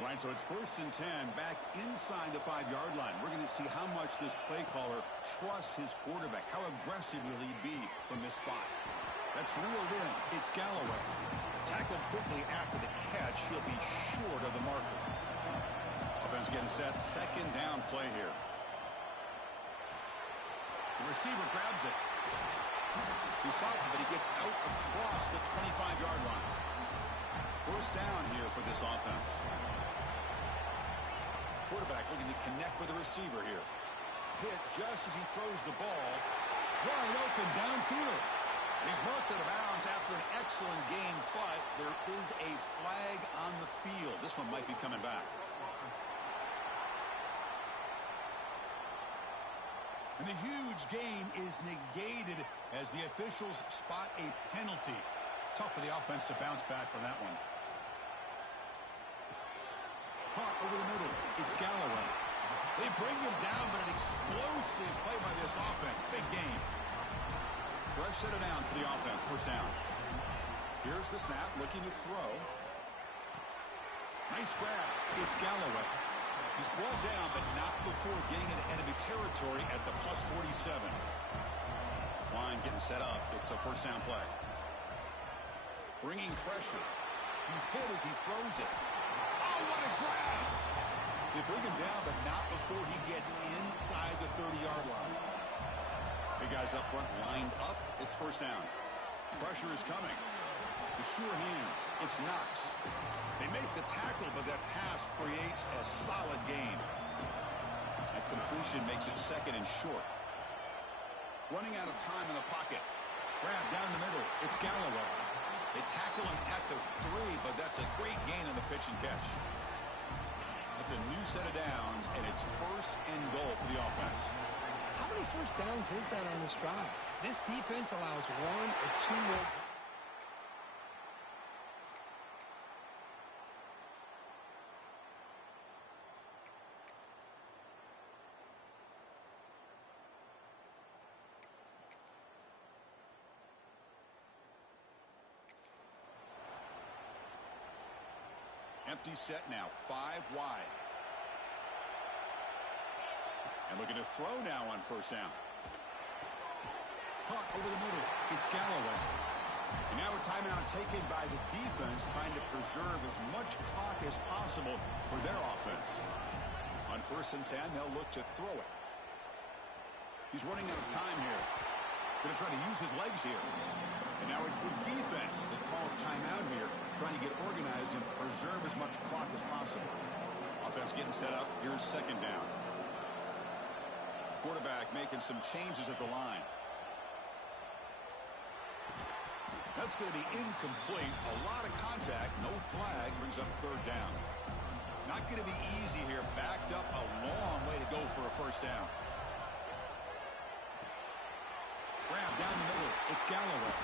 All right, so it's first and 10, back inside the 5-yard line. We're going to see how much this play caller trusts his quarterback. How aggressive will he be from this spot? That's reeled in. It's Galloway. Tackled quickly after the catch. He'll be short of the marker. Offense getting set. Second down play here. The receiver grabs it. He's stopped, but he gets out across the 25-yard line. First down here for this offense. Quarterback looking to connect with the receiver here. Hit just as he throws the ball. Wide open downfield. He's marked out of bounds after an excellent game, but there is a flag on the field. This one might be coming back. And the huge gain is negated as the officials spot a penalty. Tough for the offense to bounce back from that one. Caught over the middle. It's Galloway. They bring him down, but an explosive play by this offense. Big game. Fresh set of downs for the offense. First down. Here's the snap. Looking to throw. Nice grab. It's Galloway. He's brought down, but not before getting into enemy territory at the +47. This line getting set up. It's a first down play. Bringing pressure. He's hit as he throws it. Oh, what a grab! They bring him down, but not before he gets inside the 30-yard line. Big guys up front lined up. It's first down. Pressure is coming. The sure hands. It's Knox. They make the tackle, but that pass creates a solid gain. That completion makes it second and short. Running out of time in the pocket. Grab down the middle. It's Galloway. They tackle him at the 3, but that's a great gain on the pitch and catch. That's a new set of downs, and it's first and goal for the offense. How many first downs is that on this drive? This defense allows 1 or 2 more. Empty set now, 5 wide. And looking to throw now on first down. Caught over the middle. It's Galloway. And now a timeout taken by the defense, trying to preserve as much clock as possible for their offense. On first and 10, they'll look to throw it. He's running out of time here. Going to try to use his legs here. And now it's the defense that calls timeout here, trying to get organized and preserve as much clock as possible. Offense getting set up. Here's second down. Quarterback making some changes at the line. Now That's going to be incomplete. A lot of contact. No flag. Brings up third down. Not going to be easy here. Backed up a long way to go for a first down. Grab down the middle. It's Galloway.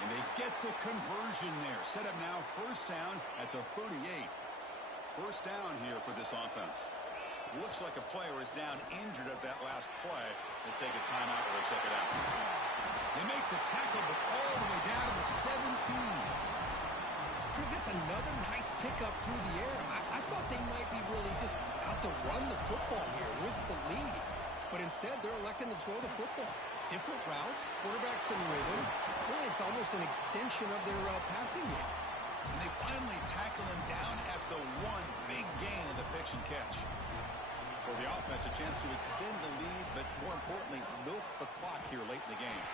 And they get the conversion there. Set up now first down at the 38. First down here for this offense. Looks like a player is down injured at that last play. They take a timeout or they check it out. They make the tackle, but all the way down to the 17. Chris, that's another nice pickup through the air. I thought they might be really just out to run the football here with the lead. But instead, they're electing to throw the football. Different routes, quarterbacks in rhythm. Really, it's almost an extension of their passing game. And they finally tackle him down at the one. Big gain in the pitch and catch. For the offense, a chance to extend the lead, but more importantly, milk the clock here late in the game.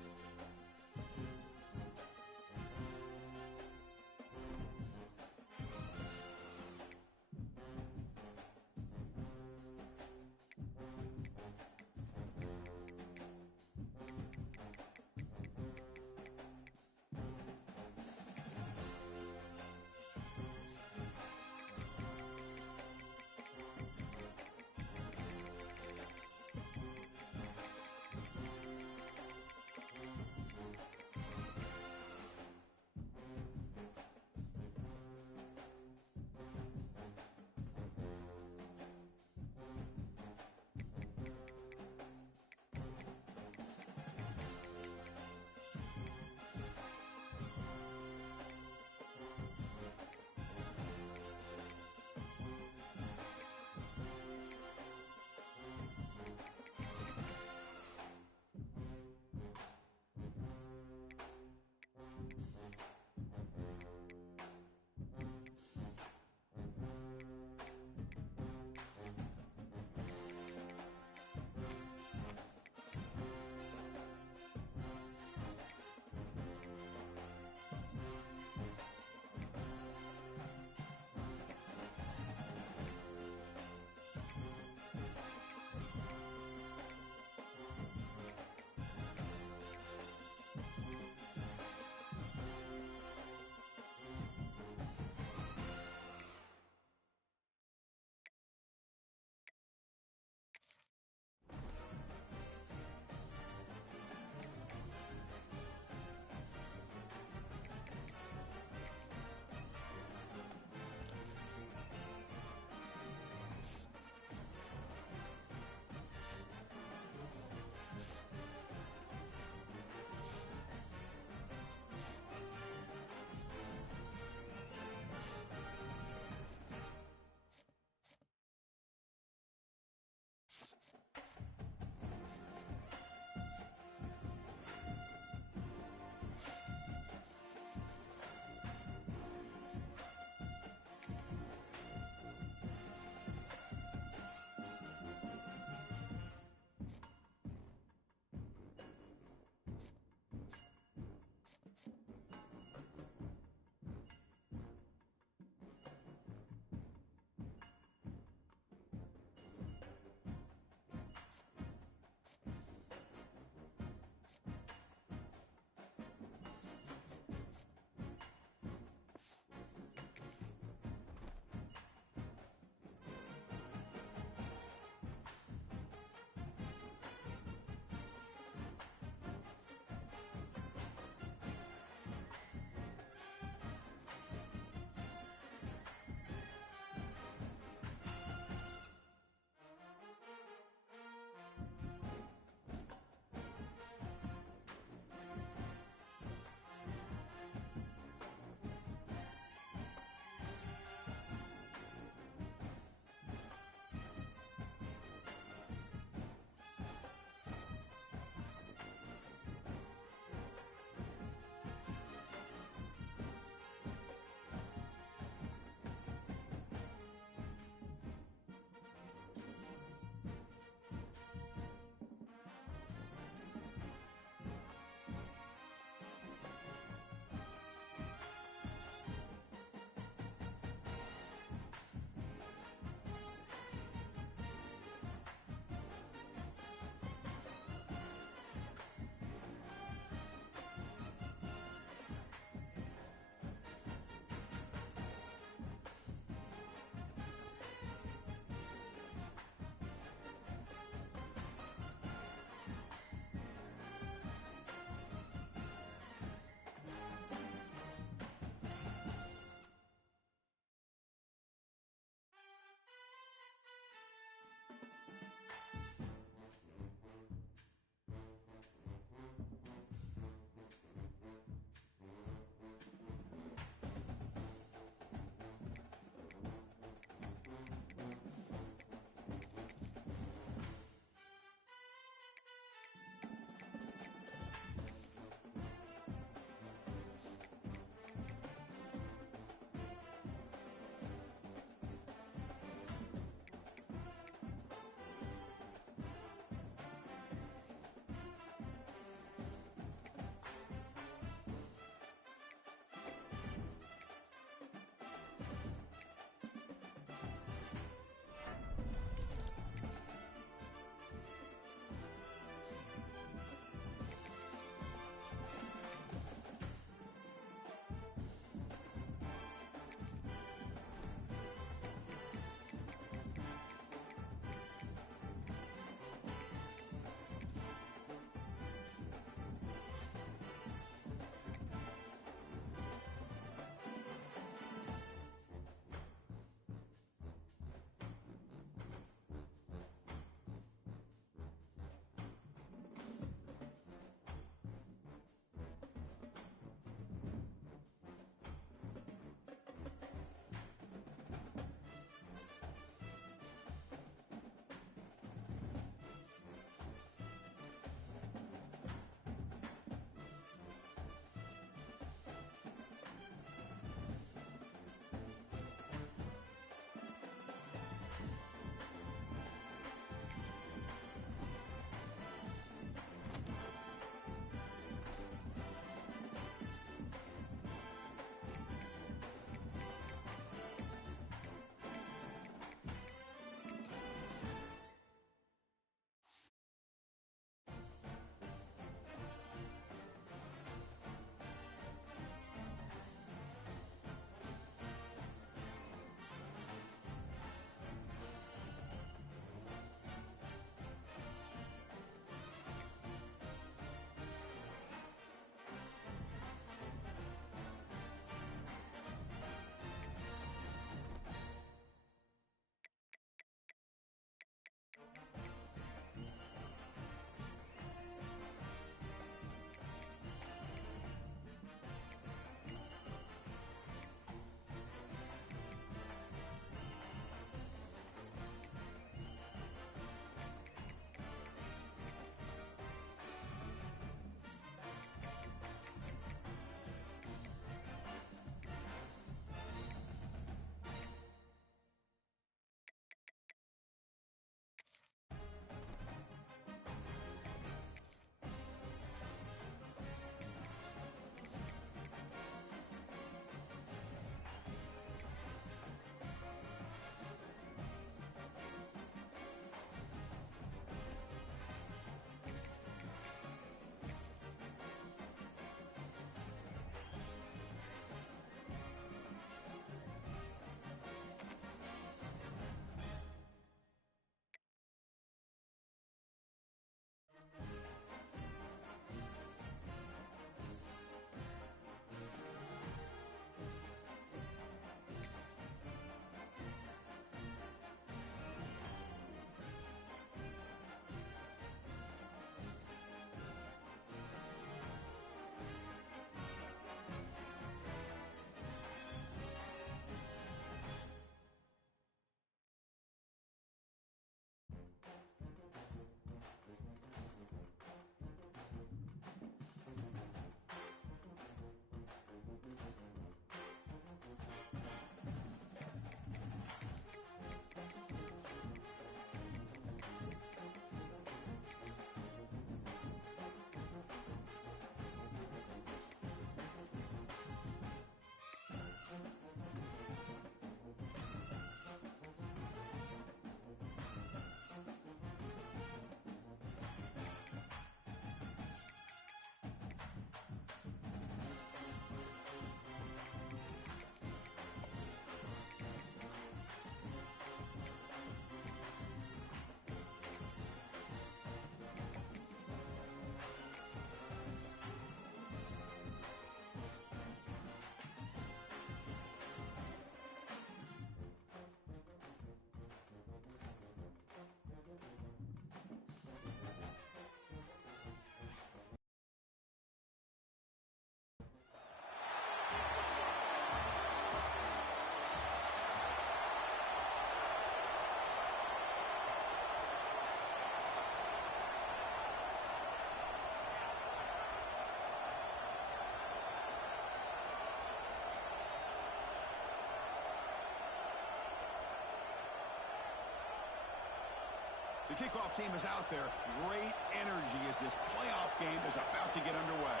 kickoff team is out there. Great energy as this playoff game is about to get underway.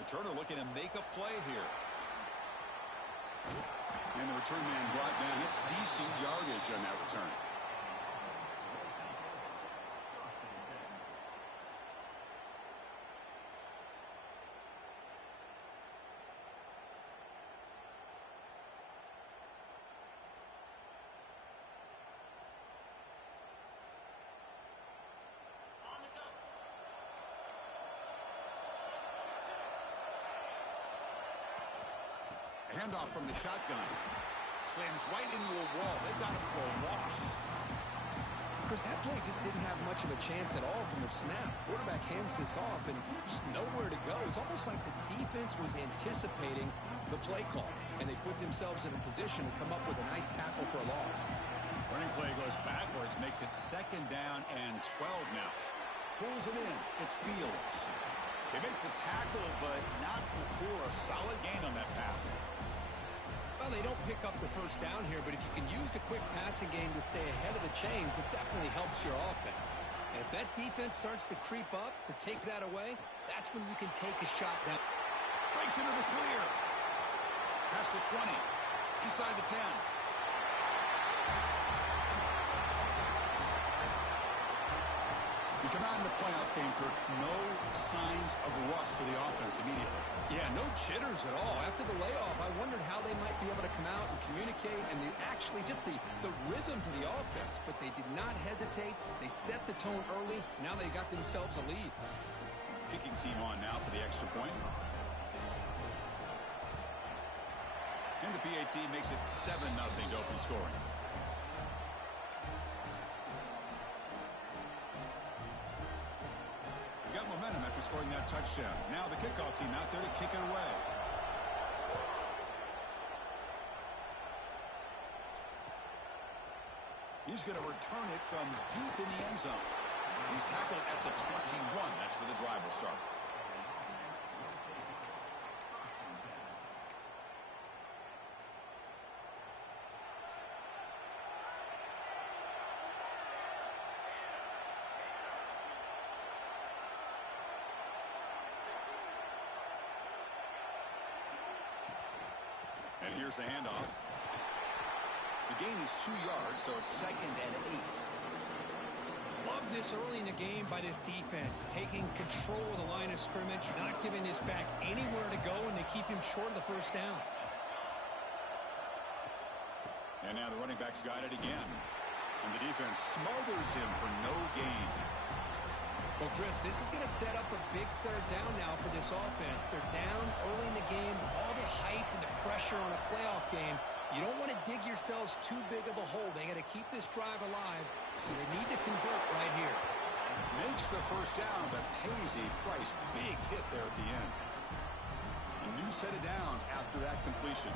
Returner looking to make a play here. And the return man brought down. It's decent yardage on that return. Handoff from the shotgun. Slams right into a wall. They've got him for a loss. Chris, that play just didn't have much of a chance at all from the snap. Quarterback hands this off and just nowhere to go. It's almost like the defense was anticipating the play call, and they put themselves in a position to come up with a nice tackle for a loss. Running play goes backwards, makes it 2nd down and 12 now. Pulls it in. It's Fields. They make the tackle, but not before a solid gain on that pass. Well, they don't pick up the first down here, but if you can use the quick passing game to stay ahead of the chains, it definitely helps your offense. And if that defense starts to creep up, to take that away, that's when you can take a shot down. Breaks into the clear. Past the 20. Inside the 10. We come out in the playoff game, Kirk. No signs of rust for the offense immediately. Yeah, no jitters at all. After the layoff, I wondered how they might be able to come out and communicate and actually just the rhythm to the offense. But they did not hesitate. They set the tone early. Now they got themselves a lead. Kicking team on now for the extra point. And the PAT makes it 7-0 to open scoring. Got momentum after scoring that touchdown. Now the kickoff team out there to kick it away. He's going to return it from deep in the end zone. He's tackled at the 21. That's where the drive will start. And here's the handoff. The gain is 2 yards, so it's 2nd and 8. Love this early in the game by this defense, taking control of the line of scrimmage, not giving this back anywhere to go, and they keep him short of the first down. And now the running back's got it again. And the defense smothers him for no gain. Well, Chris, this is going to set up a big 3rd down now for this offense. They're down early in the game. All the hype and the pressure on a playoff game. You don't want to dig yourselves too big of a hole. They got to keep this drive alive, so they need to convert right here. Makes the first down, but pays a price. Big hit there at the end. A new set of downs after that completion.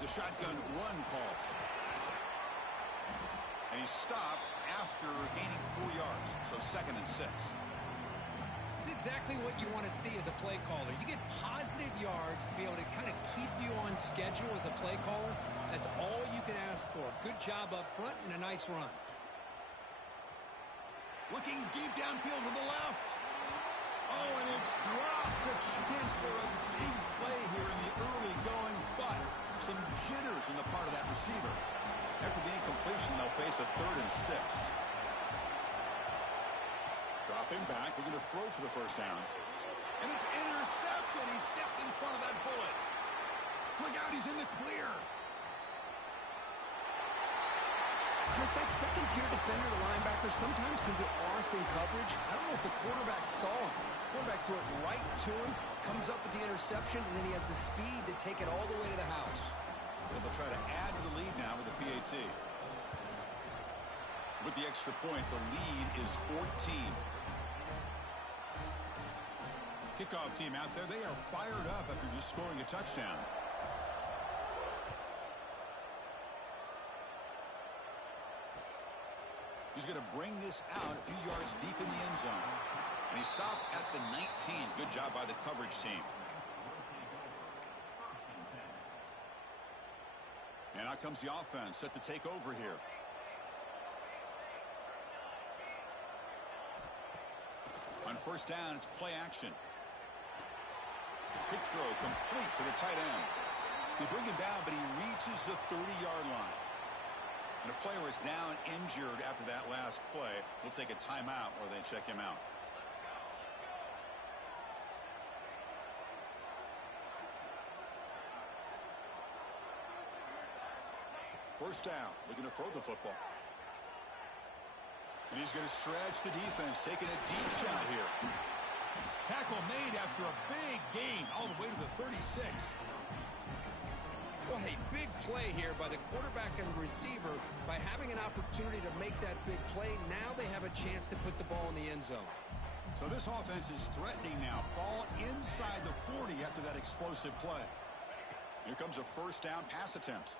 It's a shotgun run call. And he's stopped after gaining 4 yards, so 2nd and 6. It's exactly what you want to see as a play caller. You get positive yards to be able to kind of keep you on schedule as a play caller. That's all you can ask for. Good job up front and a nice run. Looking deep downfield to the left. Oh, and it's dropped. A chance for a big play here in the early going, but some jitters on the part of that receiver. After the incompletion, they'll face a 3rd and 6. Dropping back, looking to throw for the first down. And it's intercepted. He stepped in front of that bullet. Look out, he's in the clear. Chris, that second-tier defender, the linebacker, sometimes can get lost in coverage. I don't know if the quarterback saw him. Quarterback threw it right to him, comes up with the interception, and then he has the speed to take it all the way to the house. Well, they'll try to add to the lead now with the PAT. With the extra point, the lead is 14. Kickoff team out there, they are fired up after just scoring a touchdown. He's going to bring this out a few yards deep in the end zone. And he stopped at the 19. Good job by the coverage team. And out comes the offense, set to take over here. On first down, it's play action. Quick throw complete to the tight end. They bring him down, but he reaches the 30-yard line. And the player is down injured after that last play. We'll take a timeout or they check him out. First down, looking to throw the football. And he's going to stretch the defense, taking a deep shot here. Tackle made after a big gain all the way to the 36. What a big play here by the quarterback and the receiver. By having an opportunity to make that big play, now they have a chance to put the ball in the end zone. So this offense is threatening now. Ball inside the 40 after that explosive play. Here comes a first down pass attempt.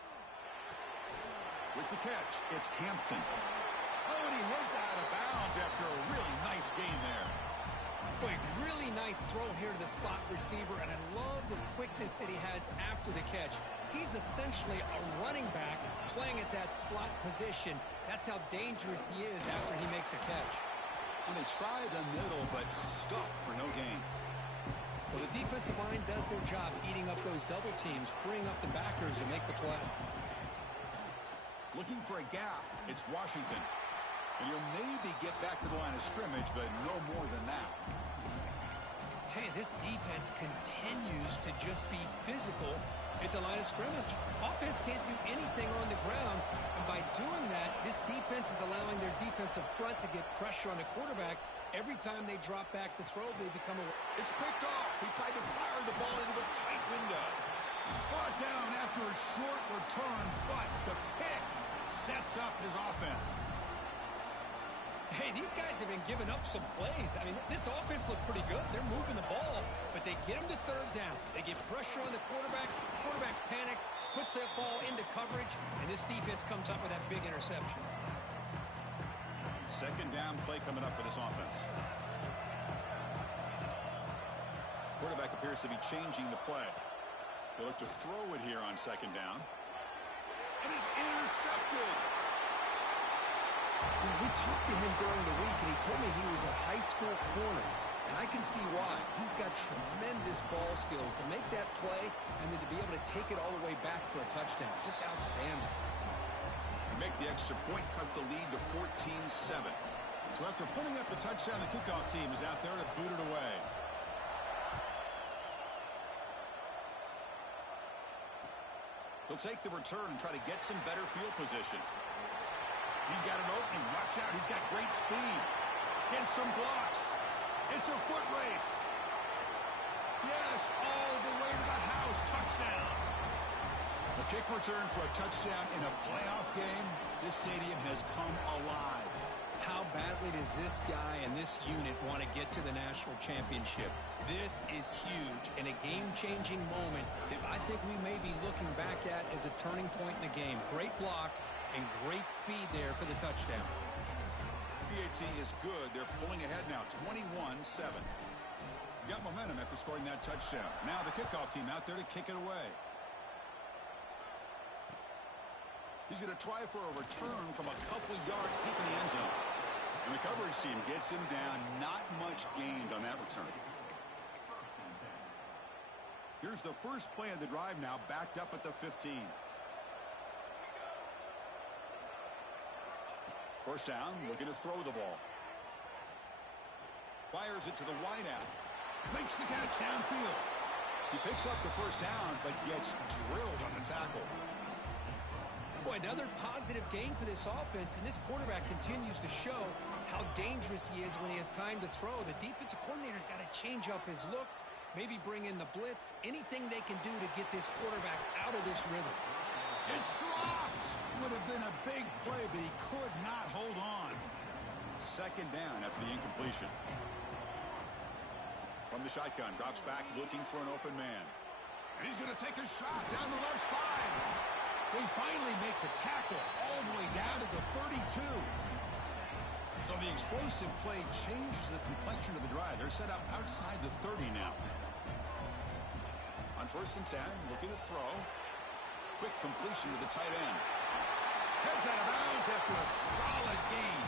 With the catch, it's Hampton. Oh, and he heads out of bounds after a really nice gain there. Boy, really nice throw here to the slot receiver, and I love the quickness that he has after the catch. He's essentially a running back playing at that slot position. That's how dangerous he is after he makes a catch. And they try the middle, but stuck for no gain. Well, the defensive line does their job eating up those double teams, freeing up the backers to make the play. Looking for a gap, it's Washington. And he'll maybe get back to the line of scrimmage, but no more than that. Hey, this defense continues to just be physical at the line of scrimmage. Offense can't do anything on the ground, and by doing that, this defense is allowing their defensive front to get pressure on the quarterback. Every time they drop back to throw, they become a... It's picked off. He tried to fire the ball into a tight window. Brought down after a short return, but the pick sets up his offense. Hey, these guys have been giving up some plays. I mean, this offense looked pretty good. They're moving the ball, but they get him to third down. They get pressure on the quarterback. Quarterback panics, puts that ball into coverage, and this defense comes up with that big interception. Second down play coming up for this offense. Quarterback appears to be changing the play. They look to throw it here on second down. And he's intercepted. Yeah, we talked to him during the week, and he told me he was a high school corner. And I can see why. He's got tremendous ball skills to make that play and then to be able to take it all the way back for a touchdown. Just outstanding. Make the extra point, cut the lead to 14-7. So after putting up the touchdown, the kickoff team is out there to boot it away. He'll take the return and try to get some better field position. He's got an opening. Watch out. He's got great speed. Gets some blocks. It's a foot race. Yes, all the way to the house. Touchdown. A kick return for a touchdown in a playoff game. This stadium has come alive. How badly does this guy and this unit want to get to the national championship? This is huge and a game-changing moment that I think we may be looking back at as a turning point in the game. Great blocks and great speed there for the touchdown. PHC is good. They're pulling ahead now, 21-7. Got momentum after scoring that touchdown. Now the kickoff team out there to kick it away. He's going to try for a return from a couple of yards deep in the end zone. And the coverage team gets him down. Not much gained on that return. Here's the first play of the drive now, backed up at the 15. First down, looking to throw the ball. Fires it to the wideout. Makes the catch downfield. He picks up the first down, but gets drilled on the tackle. Boy, another positive gain for this offense, and this quarterback continues to show how dangerous he is when he has time to throw. The defensive coordinator's got to change up his looks, maybe bring in the blitz, anything they can do to get this quarterback out of this rhythm. It's dropped. Would have been a big play, but he could not hold on. Second down after the incompletion. From the shotgun, drops back looking for an open man. And he's going to take a shot down the left side. They finally make the tackle all the way down to the 32. So the explosive play changes the complexion of the drive. They're set up outside the 30 now. On 1st and 10, looking to throw. Quick completion to the tight end. Heads out of bounds after a solid gain.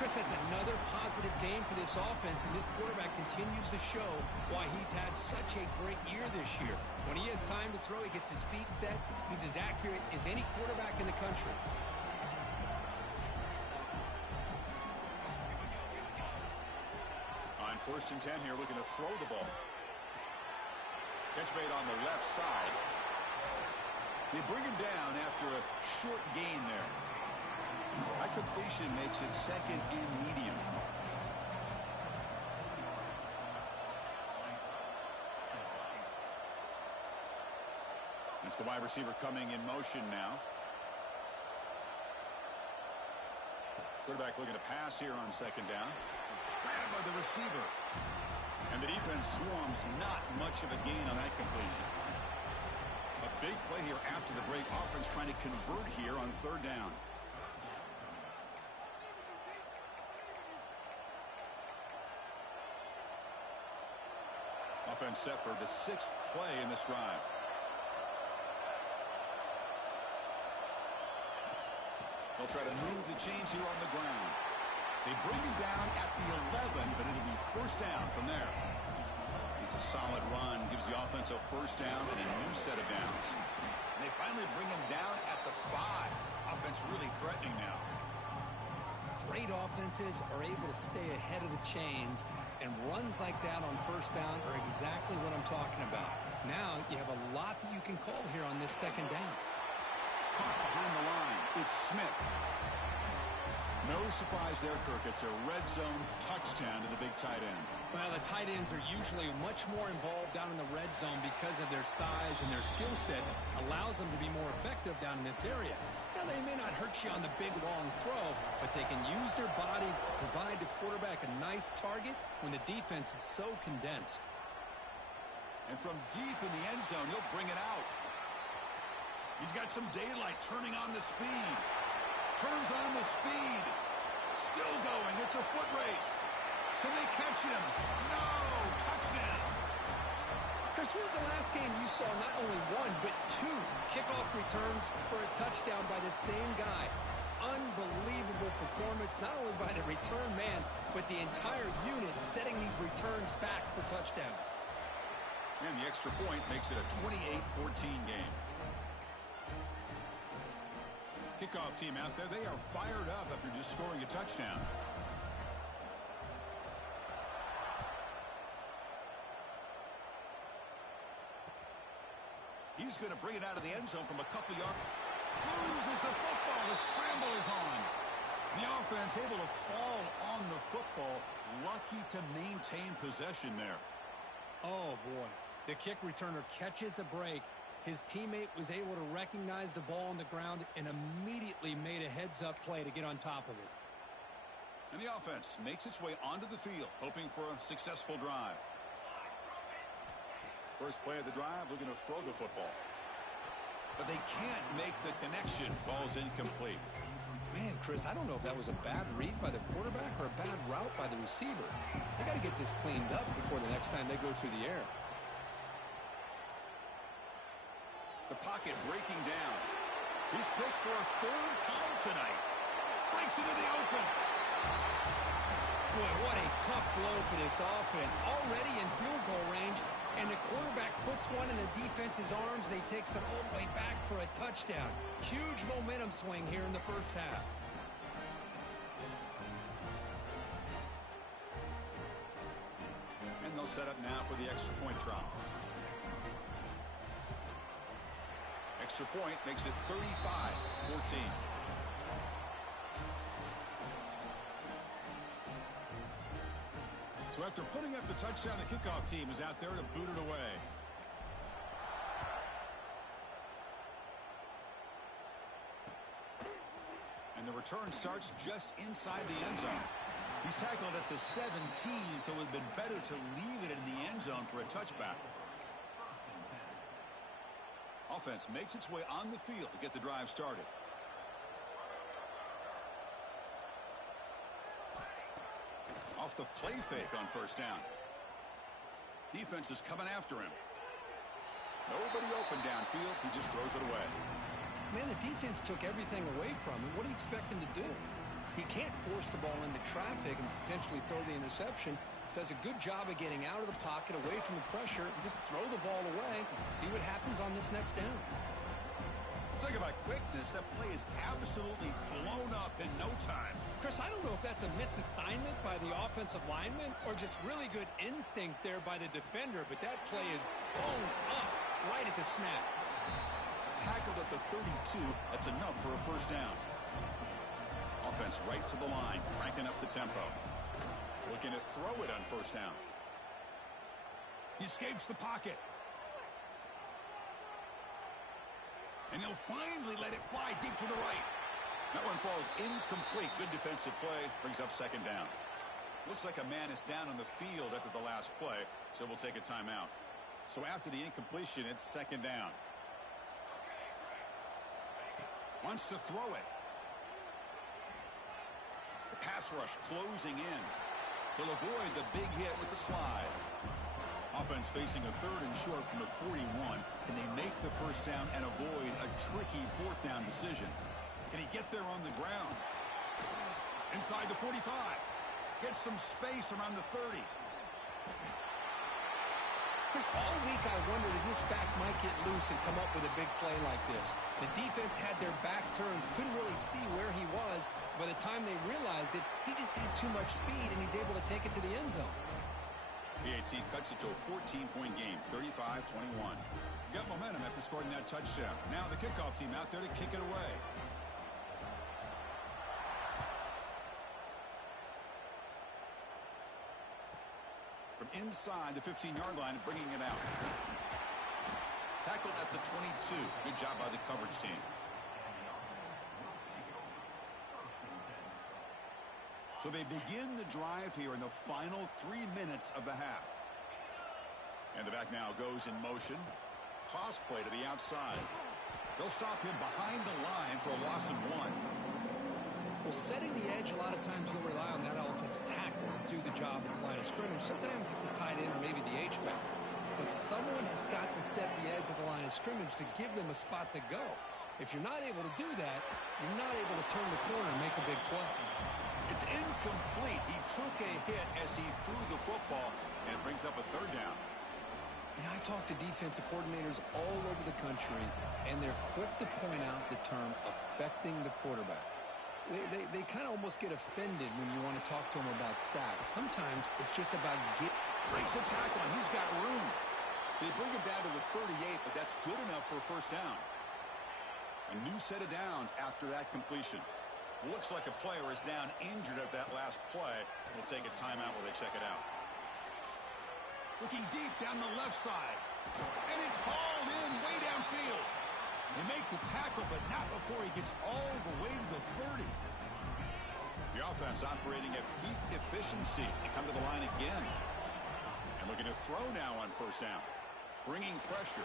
Chris, that's another positive game for this offense, and this quarterback continues to show why he's had such a great year this year. When he has time to throw, he gets his feet set. He's as accurate as any quarterback in the country. On 1st and 10 here, looking to throw the ball. Catch made on the left side. They bring him down after a short gain there. That completion makes it 2nd and medium. It's the wide receiver coming in motion now. Quarterback looking to pass here on 2nd down. Grabbed by the receiver. And the defense swarms, not much of a gain on that completion. A big play here after the break. Offense trying to convert here on 3rd down. Offense set for the 6th play in this drive. They'll try to move the chains here on the ground. They bring him down at the 11, but it'll be 1st down from there. It's a solid run, gives the offense a 1st down and a new set of downs. And they finally bring him down at the 5. Offense really threatening now. Great offenses are able to stay ahead of the chains, and runs like that on 1st down are exactly what I'm talking about. Now you have a lot that you can call here on this 2nd down. Caught behind the line. It's Smith. No surprise there, Kirk. It's a red zone touchdown to the big tight end. Well, the tight ends are usually much more involved down in the red zone because of their size, and their skill set allows them to be more effective down in this area. Now, they may not hurt you on the big, long throw, but they can use their bodies to provide the quarterback a nice target when the defense is so condensed. And from deep in the end zone, he'll bring it out. He's got some daylight, turning on the speed. Turns on the speed. Still going. It's a foot race. Can they catch him? No! Touchdown! Chris, when was the last game you saw not only 1, but 2 kickoff returns for a touchdown by the same guy? Unbelievable performance, not only by the return man, but the entire unit setting these returns back for touchdowns. And the extra point makes it a 28-14 game. Kickoff team out there, they are fired up after just scoring a touchdown. He's going to bring it out of the end zone from a couple yards. Loses the football. The scramble is on. The offense able to fall on the football. Lucky to maintain possession there. Oh, boy. The kick returner catches a break. His teammate was able to recognize the ball on the ground and immediately made a heads-up play to get on top of it. And the offense makes its way onto the field, hoping for a successful drive. First play of the drive, looking to throw the football. But they can't make the connection. Ball's incomplete. Man, Chris, I don't know if that was a bad read by the quarterback or a bad route by the receiver. They got to get this cleaned up before the next time they go through the air. The pocket breaking down. He's picked for a 3rd time tonight. Breaks into the open. Boy, what a tough blow for this offense. Already in field goal range, and the quarterback puts one in the defense's arms. They takes it all the way back for a touchdown. Huge momentum swing here in the first half. And they'll set up now for the extra point try. Extra point makes it 35-14. So after putting up the touchdown, the kickoff team is out there to boot it away. And the return starts just inside the end zone. He's tackled at the 17, so it would have been better to leave it in the end zone for a touchback. Offense makes its way on the field to get the drive started. off the play fake on first down. Defense is coming after him. Nobody open downfield. He just throws it away. Man, the defense took everything away from him. What do you expect him to do? He can't force the ball into traffic and potentially throw the interception. Does a good job of getting out of the pocket, away from the pressure, and just throw the ball away. See what happens on this next down. Talk about quickness. That play is absolutely blown up in no time. Chris, I don't know if that's a misassignment by the offensive lineman or just really good instincts there by the defender, but that play is blown up right at the snap. Tackled at the 32. That's enough for a first down. Offense right to the line, cranking up the tempo. Looking to throw it on first down. He escapes the pocket. And he'll finally let it fly deep to the right. That one falls incomplete. Good defensive play. Brings up second down. Looks like a man is down on the field after the last play, so we'll take a timeout. So after the incompletion, it's second down. Wants to throw it. The pass rush closing in. He'll avoid the big hit with the slide. Offense facing a third and short from the 41. Can they make the first down and avoid a tricky fourth down decision? Can he get there on the ground? Inside the 45. Gets some space around the 30. Chris, all week I wondered if this back might get loose and come up with a big play like this. The defense had their back turned, couldn't really see where he was. By the time they realized it, he just had too much speed, and he's able to take it to the end zone. PAT cuts it to a 14-point game, 35-21. Got momentum after scoring that touchdown. Now the kickoff team out there to kick it away. From inside the 15-yard line, bringing it out. Tackled at the 22. Good job by the coverage team. So they begin the drive here in the final 3 minutes of the half. And the back now goes in motion. Toss play to the outside. They'll stop him behind the line for a loss of 1. Well, setting the edge, a lot of times you'll rely on that offensive tackle to do the job at the line of scrimmage. Sometimes it's a tight end or maybe the H-back. But someone has got to set the edge of the line of scrimmage to give them a spot to go. If you're not able to do that, you're not able to turn the corner and make a big play. It's incomplete. He took a hit as he threw the football, and it brings up a third down. And I talk to defensive coordinators all over the country, and they're quick to point out the term affecting the quarterback. They kind of almost get offended when you want to talk to them about sacks. Sometimes it's just about breaks a tackle, and he's got room. They bring him down to the 38, but that's good enough for a first down. A new set of downs after that completion. Looks like a player is down injured at that last play. We'll take a timeout while they check it out. Looking deep down the left side. And it's hauled in way downfield. They make the tackle, but not before he gets all the way to the 30. The offense operating at peak efficiency. They come to the line again. And looking to throw now on first down. Bringing pressure.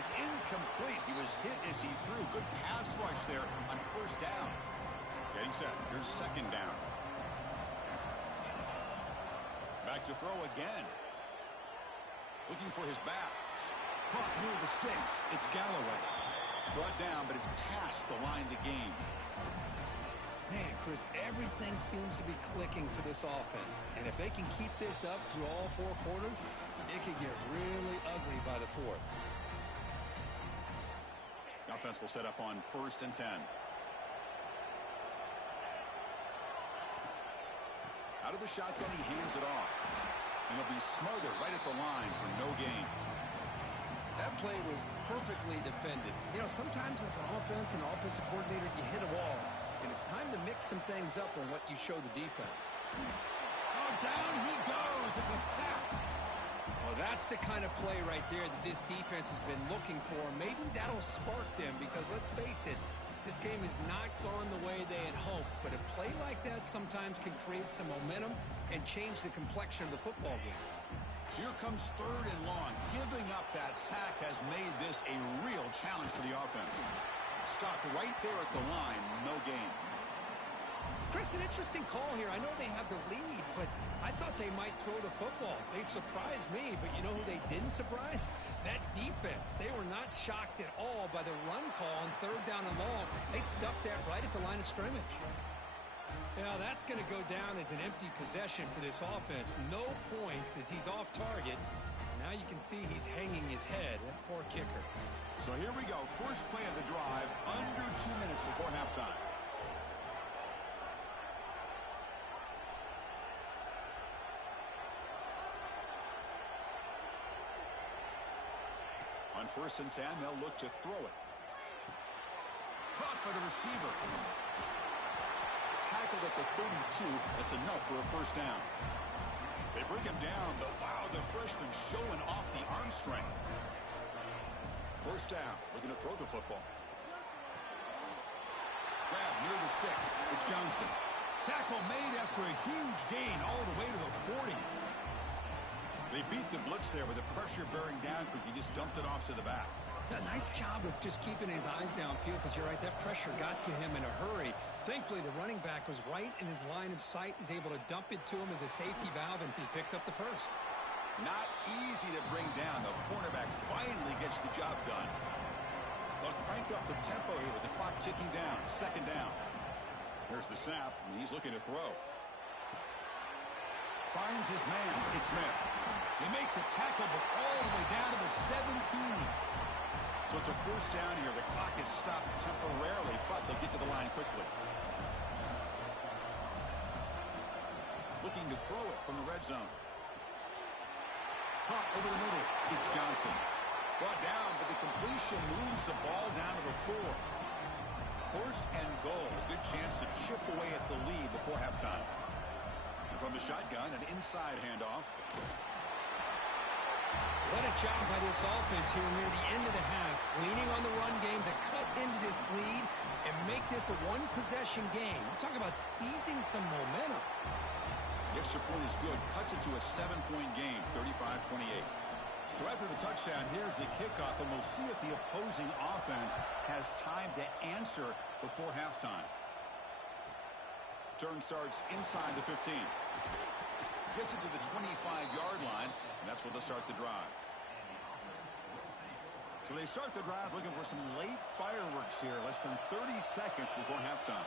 It's incomplete. He was hit as he threw. Good pass rush there on first down. Getting set. Here's second down. Back to throw again. Looking for his back. Caught near the sticks. It's Galloway. Brought down, but it's past the line to gain. Man, Chris, everything seems to be clicking for this offense. And if they can keep this up through all 4 quarters, it could get really ugly by the 4th. The offense will set up on 1st and 10. Out of the shotgun, he hands it off. And he'll be smothered right at the line for no gain. That play was perfectly defended. You know, sometimes as an offensive coordinator, you hit a wall. And it's time to mix some things up on what you show the defense. Oh, down he goes. It's a sack. Well, that's the kind of play right there that this defense has been looking for. Maybe that'll spark them because, let's face it, this game has not gone the way they had hoped. But a play like that sometimes can create some momentum and change the complexion of the football game. So here comes 3rd and long. Giving up that sack has made this a real challenge for the offense. Stopped right there at the line. No gain. Chris, an interesting call here. I know they have the lead, but I thought they might throw the football. They surprised me, but you know who they didn't surprise? That defense. They were not shocked at all by the run call on 3rd down and long. They stuffed that right at the line of scrimmage. Yeah, that's going to go down as an empty possession for this offense. No points as he's off target. Now you can see he's hanging his head. That poor kicker. So here we go. First play of the drive, under 2 minutes before halftime. On 1st and 10, they'll look to throw it. Caught by the receiver. Tackled at the 32. That's enough for a 1st down. They bring him down, but wow, the freshman showing off the arm strength. 1st down, looking to throw the football. Grab near the sticks. It's Johnson. Tackle made after a huge gain all the way to the 40. They beat the blitz there with the pressure bearing down quick. He just dumped it off to the back. A nice job of just keeping his eyes downfield because you're right, that pressure got to him in a hurry. Thankfully, the running back was right in his line of sight. He's able to dump it to him as a safety valve, and he picked up the 1st. Not easy to bring down. The cornerback finally gets the job done. They'll crank up the tempo here with the clock ticking down. 2nd down. There's the snap, and he's looking to throw. Finds his man. It's Smith. They make the tackle, but all the way down to the 17. So it's a 1st down here. The clock is stopped temporarily, but they'll get to the line quickly. Looking to throw it from the red zone. Caught over the middle. It's Johnson. Brought down, but the completion moves the ball down to the 4. 1st and goal. A good chance to chip away at the lead before halftime. And from the shotgun, an inside handoff. What a job by this offense here near the end of the half. Leaning on the run game to cut into this lead and make this a one-possession game. We're talking about seizing some momentum. The extra point is good. Cuts it to a 7-point game, 35-28. So after the touchdown, here's the kickoff, and we'll see if the opposing offense has time to answer before halftime. Turn starts inside the 15. Gets it to the 25-yard line, and that's where they'll start the drive. So they start the drive looking for some late fireworks here, less than 30 seconds before halftime.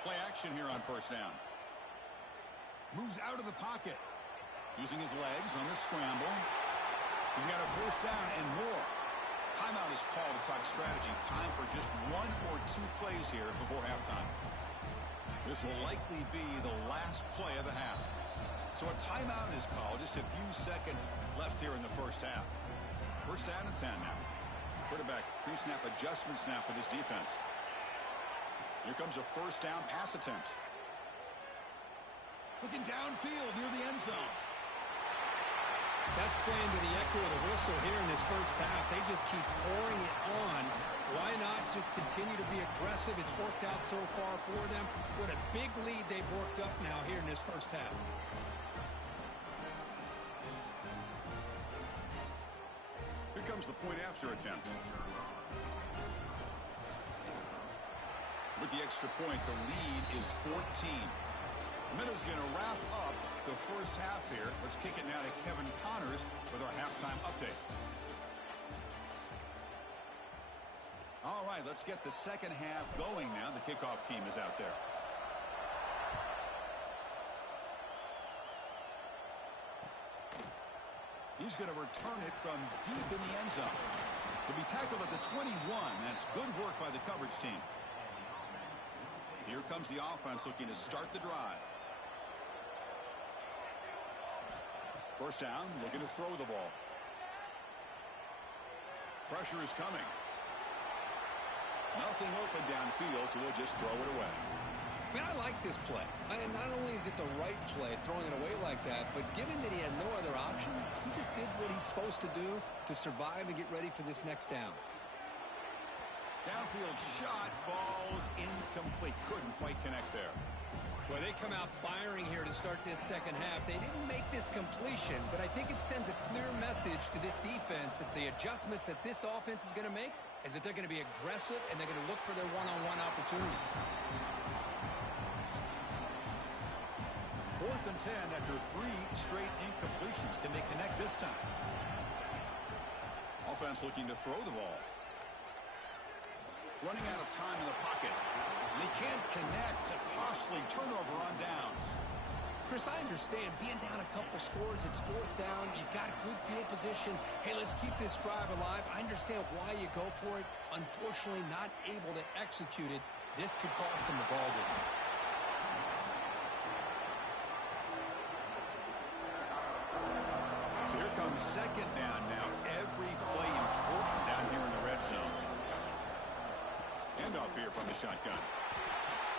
Play action here on 1st down. Moves out of the pocket. Using his legs on the scramble. He's got a 1st down and more. Timeout is called to talk strategy. Time for just 1 or 2 plays here before halftime. This will likely be the last play of the half. So a timeout is called. Just a few seconds left here in the 1st half. 1st down and 10 now. Quarterback pre-snap adjustments now for this defense. Here comes a 1st down pass attempt. Looking downfield near the end zone. That's playing to the echo of the whistle here in this 1st half. They just keep pouring it on. Why not just continue to be aggressive? It's worked out so far for them. What a big lead they've worked up now here in this 1st half. Here comes the point after attempt. With the extra point, the lead is 14. Minnows going to wrap up the 1st half here. Let's kick it now to Kevin Connors with our halftime update. All right, let's get the 2nd half going now. The kickoff team is out there. He's going to return it from deep in the end zone. He'll be tackled at the 21. That's good work by the coverage team. Here comes the offense looking to start the drive. 1st down, looking to throw the ball. Pressure is coming. Nothing open downfield, so they'll just throw it away. Man, I like this play. Not only is it the right play, throwing it away like that, but given that he had no other option, he just did what he's supposed to do to survive and get ready for this next down. Downfield shot falls incomplete. Couldn't quite connect there. Well, they come out firing here to start this 2nd half. They didn't make this completion, but I think it sends a clear message to this defense that the adjustments that this offense is going to make is that they're going to be aggressive and they're going to look for their one-on-one opportunities. and 10 after 3 straight incompletions. Can they connect this time? Offense looking to throw the ball. Running out of time in the pocket. They can't connect. A costly turnover on downs. Chris, I understand being down a couple scores, it's fourth down, you've got good field position. Hey, let's keep this drive alive. I understand why you go for it. Unfortunately, not able to execute it. This could cost him the ball game. So here comes second down now. Every play important down here in the red zone. Handoff here from the shotgun.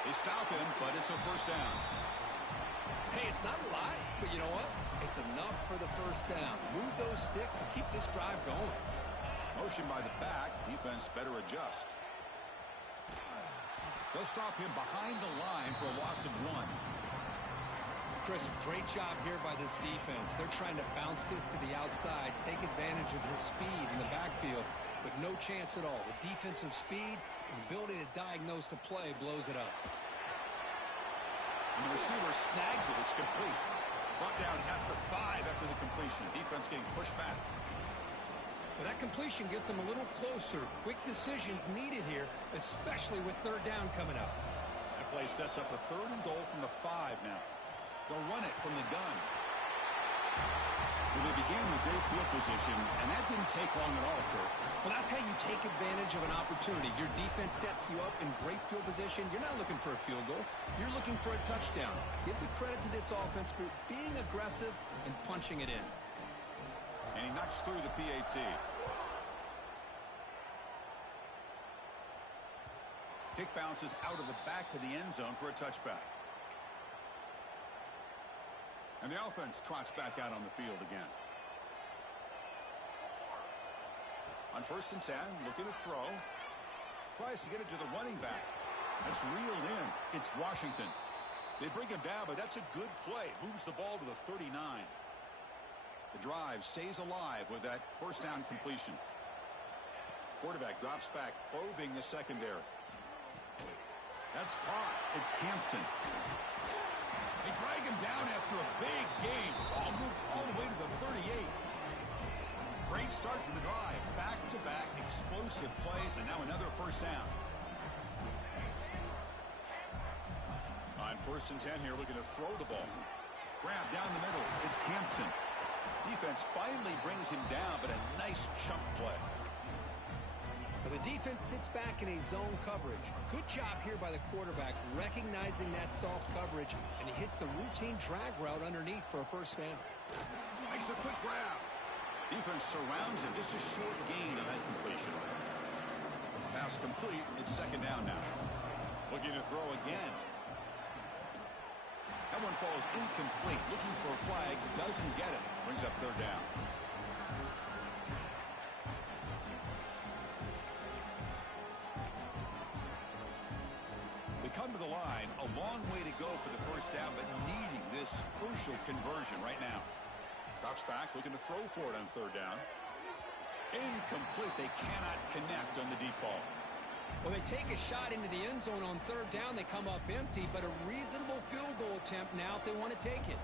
They stop him, but it's a first down. Hey, it's not a lot, but you know what? It's enough for the first down. Move those sticks and keep this drive going. Motion by the back. Defense better adjust. They'll stop him behind the line for a loss of 1. Chris, great job here by this defense. They're trying to bounce this to the outside, take advantage of his speed in the backfield, but no chance at all. The defensive speed and ability to diagnose the play blows it up. And the receiver snags it. It's complete. Brought down at the 5 after the completion. Defense getting pushed back. Well, that completion gets them a little closer. Quick decisions needed here, especially with third down coming up. That play sets up a 3rd and goal from the 5 now. They'll run it from the gun. Well, they began with great field position, and that didn't take long at all, Kurt. Well, that's how you take advantage of an opportunity. Your defense sets you up in great field position. You're not looking for a field goal. You're looking for a touchdown. Give the credit to this offense for being aggressive and punching it in. And he knocks through the PAT. Kick bounces out of the back of the end zone for a touchback. And the offense trots back out on the field again. On 1st and 10, looking to throw. Tries to get it to the running back. That's reeled in. It's Washington. They bring him down, but that's a good play. Moves the ball to the 39. The drive stays alive with that first down completion. Quarterback drops back, probing the secondary. That's caught. It's Hampton. They drag him down after a big gain. Ball moved all the way to the 38. Great start to the drive. Back-to-back explosive plays, and now another first down. On 1st and 10 here, looking to throw the ball. Grab down the middle. It's Hampton. Defense finally brings him down, but a nice chunk play. Well, the defense sits back in a zone coverage. Good job here by the quarterback, recognizing that soft coverage, and he hits the routine drag route underneath for a first down. Makes a quick grab. Defense surrounds him. Just a short gain on that completion. Pass complete. It's second down now. Looking to throw again. That one falls incomplete. Looking for a flag. Doesn't get it. Brings up third down. Come to the line, a long way to go for the first down, but needing this crucial conversion right now. Drops back, looking to throw for it on third down. Incomplete. They cannot connect on the deep ball. Well, they take a shot into the end zone on third down. They come up empty, but a reasonable field goal attempt now if they want to take it.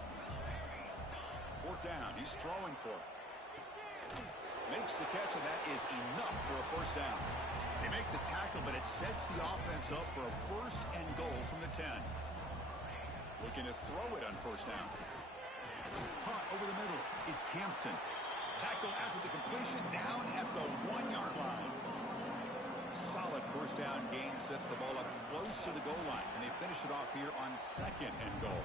Fourth down. He's throwing for it. Makes the catch, and that is enough for a first down. They make the tackle, but it sets the offense up for a first and goal from the 10. Looking to throw it on first down. Caught over the middle. It's Hampton. Tackle after the completion, down at the 1-yard line. Solid first down gain, sets the ball up close to the goal line, and they finish it off here on second and goal.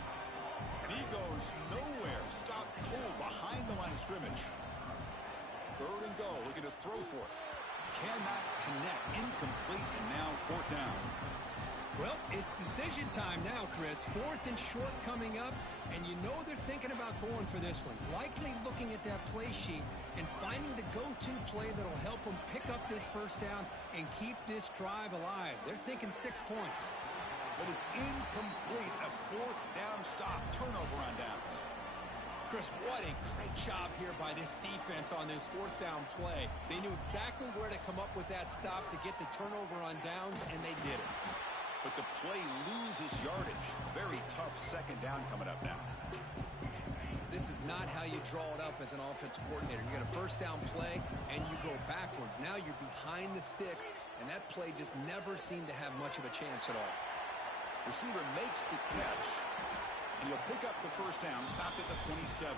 And he goes nowhere. Stopped cold behind the line of scrimmage. Third and goal, looking to throw for it. Cannot connect. Incomplete, and now fourth down. Well, it's decision time now, Chris. Fourth and short coming up, and you know they're thinking about going for this one. Likely looking at that play sheet and finding the go-to play that'll help them pick up this first down and keep this drive alive. They're thinking 6 points. But it's incomplete. A fourth down stop. Turnover on downs. Chris, what a great job here by this defense on this fourth down play. They knew exactly where to come up with that stop to get the turnover on downs, and they did it. but the play loses yardage. Very tough second down coming up now. This is not how you draw it up as an offensive coordinator. You get a first down play, and you go backwards. Now you're behind the sticks, and that play just never seemed to have much of a chance at all. Receiver makes the catch, and he'll pick up the first down, stop at the 27.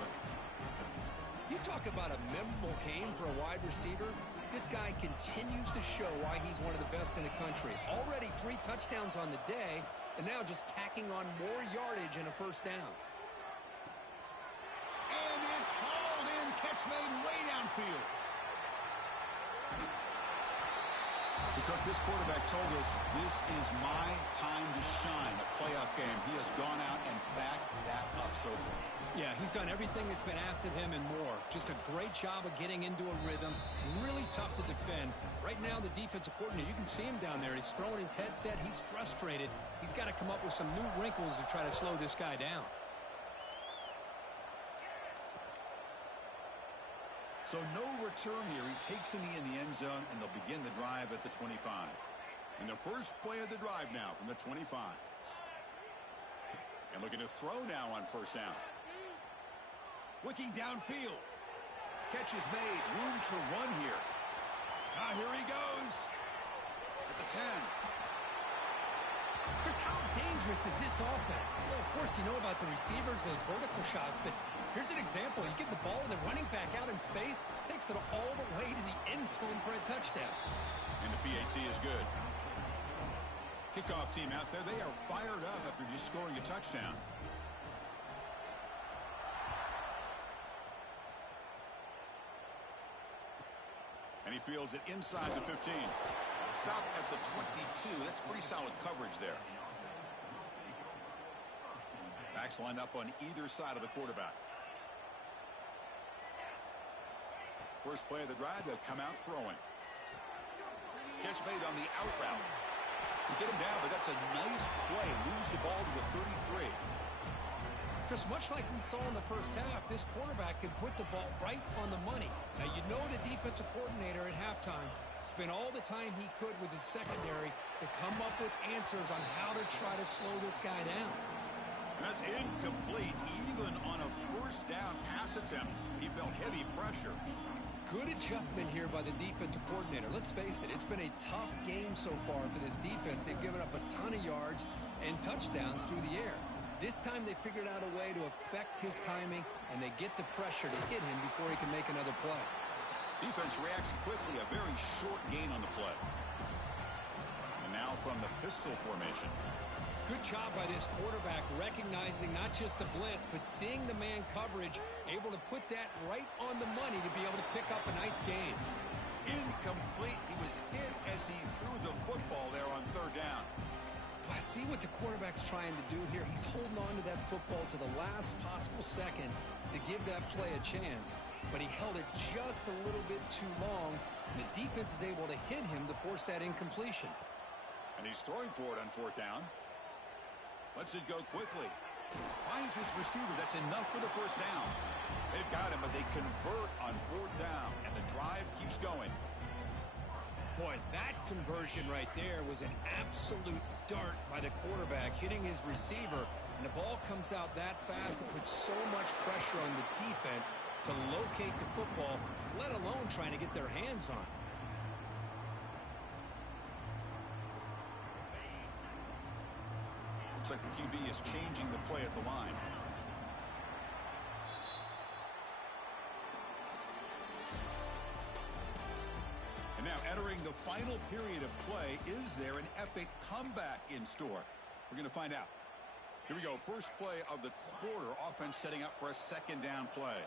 You talk about a memorable game for a wide receiver. This guy continues to show why he's one of the best in the country. Already 3 touchdowns on the day, and now just tacking on more yardage and a first down. And it's hauled in, catch made way downfield. Because this quarterback told us this is my time to shine, a playoff game. He has gone out and backed that up so far. Yeah, he's done everything that's been asked of him and more. Just a great job of getting into a rhythm. Really tough to defend. Right now, the defensive coordinator, you can see him down there. He's throwing his headset. He's frustrated. He's got to come up with some new wrinkles to try to slow this guy down. So no return here. He takes a knee in the end zone, and they'll begin the drive at the 25. And the first play of the drive now from the 25. And looking to throw now on first down. Looking downfield. Catch is made. Room to run here. Now here he goes. At the 10. Chris, how dangerous is this offense? Well, of course, you know about the receivers, those vertical shots, but here's an example. You get the ball and the running back out in space, takes it all the way to the end zone for a touchdown. And the PAT is good. Kickoff team out there, they are fired up after just scoring a touchdown. And he fields it inside the 15. Stop at the 22. That's pretty solid coverage there. Backs lined up on either side of the quarterback. First play of the drive, they'll come out throwing. Catch made on the out route. You get him down, but that's a nice play. Moves the ball to the 33. Just much like we saw in the first half, this quarterback can put the ball right on the money. Now, you know the defensive coordinator at halftime spent all the time he could with his secondary to come up with answers on how to try to slow this guy down. That's incomplete. Even on a first down pass attempt, he felt heavy pressure. Good adjustment here by the defensive coordinator. Let's face it, it's been a tough game so far for this defense. They've given up a ton of yards and touchdowns through the air. This time they figured out a way to affect his timing, and they get the pressure to hit him before he can make another play. Defense reacts quickly, a very short gain on the play. And now from the pistol formation. Good job by this quarterback recognizing not just the blitz, but seeing the man coverage, able to put that right on the money to be able to pick up a nice gain. Incomplete. He was hit as he threw the football there on third down. I see what the quarterback's trying to do here. He's holding on to that football to the last possible second to give that play a chance. But he held it just a little bit too long. And the defense is able to hit him to force that incompletion. And he's throwing for it on fourth down. Lets it go quickly. Finds his receiver. That's enough for the first down. They've got him, but they convert on fourth down. And the drive keeps going. Boy, that conversion right there was an absolute dart by the quarterback, hitting his receiver, and the ball comes out that fast to put so much pressure on the defense to locate the football, let alone trying to get their hands on it. Looks like the QB is changing the play at the line. Now entering the final period of play, is there an epic comeback in store? We're going to find out. Here we go. First play of the quarter. Offense setting up for a second down play.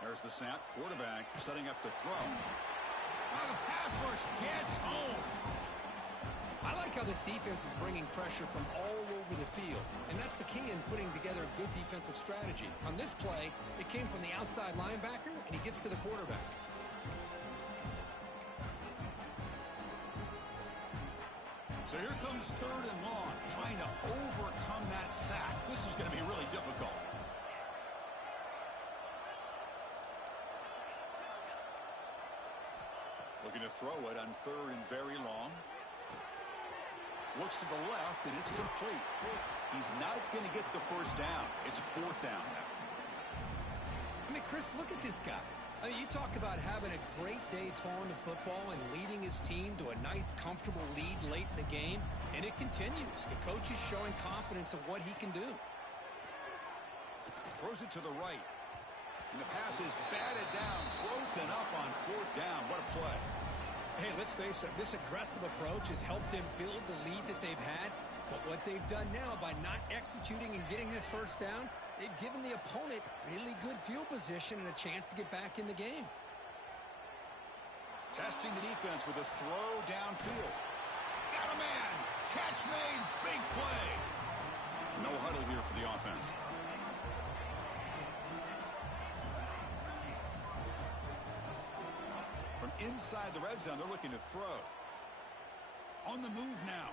There's the snap. Quarterback setting up the throw. Oh, the pass rush gets home. I like how this defense is bringing pressure from all over the field, and that's the key in putting together a good defensive strategy. On this play, it came from the outside linebacker, and he gets to the quarterback. So here comes third and long, trying to overcome that sack. This is going to be really difficult. to throw it on 3rd and very long. Looks to the left, and it's complete. He's not going to get the first down. It's 4th down now. I mean, Chris, look at this guy. I mean, you talk about having a great day throwing the football and leading his team to a nice, comfortable lead late in the game, and it continues. The coach is showing confidence of what he can do. Throws it to the right. And the pass is batted down, broken up on 4th down. What a play. Hey, let's face it, this aggressive approach has helped them build the lead that they've had. But what they've done now by not executing and getting this first down, they've given the opponent really good field position and a chance to get back in the game. Testing the defense with a throw downfield. Got a man. Catch made. Big play. No huddle here for the offense. From inside the red zone, they're looking to throw. On the move now.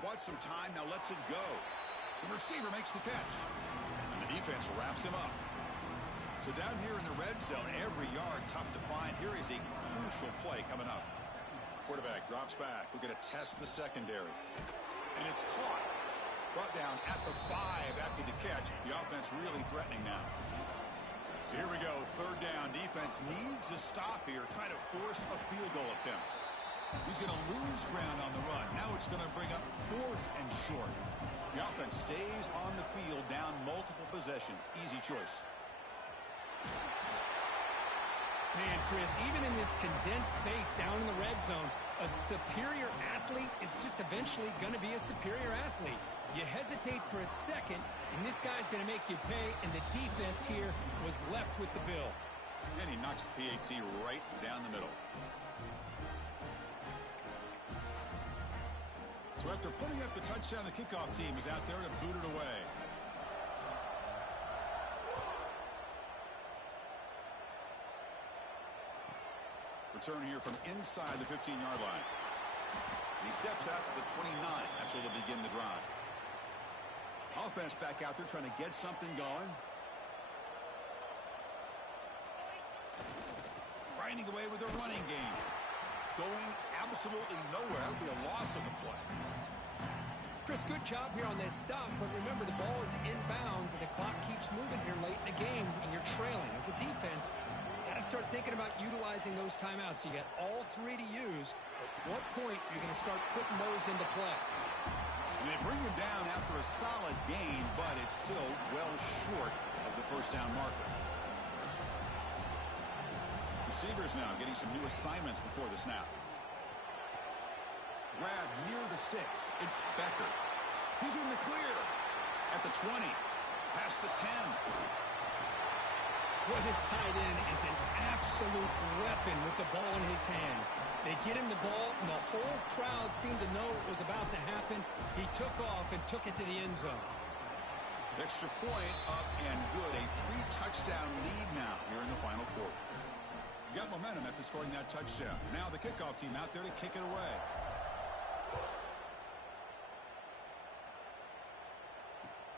Bought some time, now lets it go. The receiver makes the catch. And the defense wraps him up. So down here in the red zone, every yard tough to find. Here is a crucial play coming up. Quarterback drops back. We're going to test the secondary. And it's caught. Brought down at the 5 after the catch. The offense really threatening now. So here we go, 3rd down. Defense needs a stop here, trying to force a field goal attempt. He's going to lose ground on the run. Now it's going to bring up 4th and short. The offense stays on the field, down multiple possessions. Easy choice. Man, Chris, even in this condensed space down in the red zone, a superior athlete is just eventually going to be a superior athlete. You hesitate for a second, and this guy's going to make you pay, and the defense here was left with the bill. And he knocks the PAT right down the middle. So after putting up the touchdown, the kickoff team is out there to boot it away. Return here from inside the 15-yard line. And he steps out to the 29. That's where they'll begin the drive. Offense back out there trying to get something going. Grinding away with a running game. Going absolutely nowhere. That would be a loss of the play. Chris, good job here on that stop, but remember the ball is inbounds and the clock keeps moving here late in the game and you're trailing. As a defense, you got to start thinking about utilizing those timeouts. You got all 3 to use. At what point are you going to start putting those into play? And they bring him down after a solid gain, but it's still well short of the first down marker. Receivers now getting some new assignments before the snap. Grab near the sticks. It's Becker. He's in the clear. At the 20. Past the 10. Well, his tight end is an absolute weapon with the ball in his hands. They get him the ball, and the whole crowd seemed to know what was about to happen. He took off and took it to the end zone. Extra point up and good. A 3-touchdown lead now here in the final quarter. You got momentum after scoring that touchdown. Now the kickoff team out there to kick it away.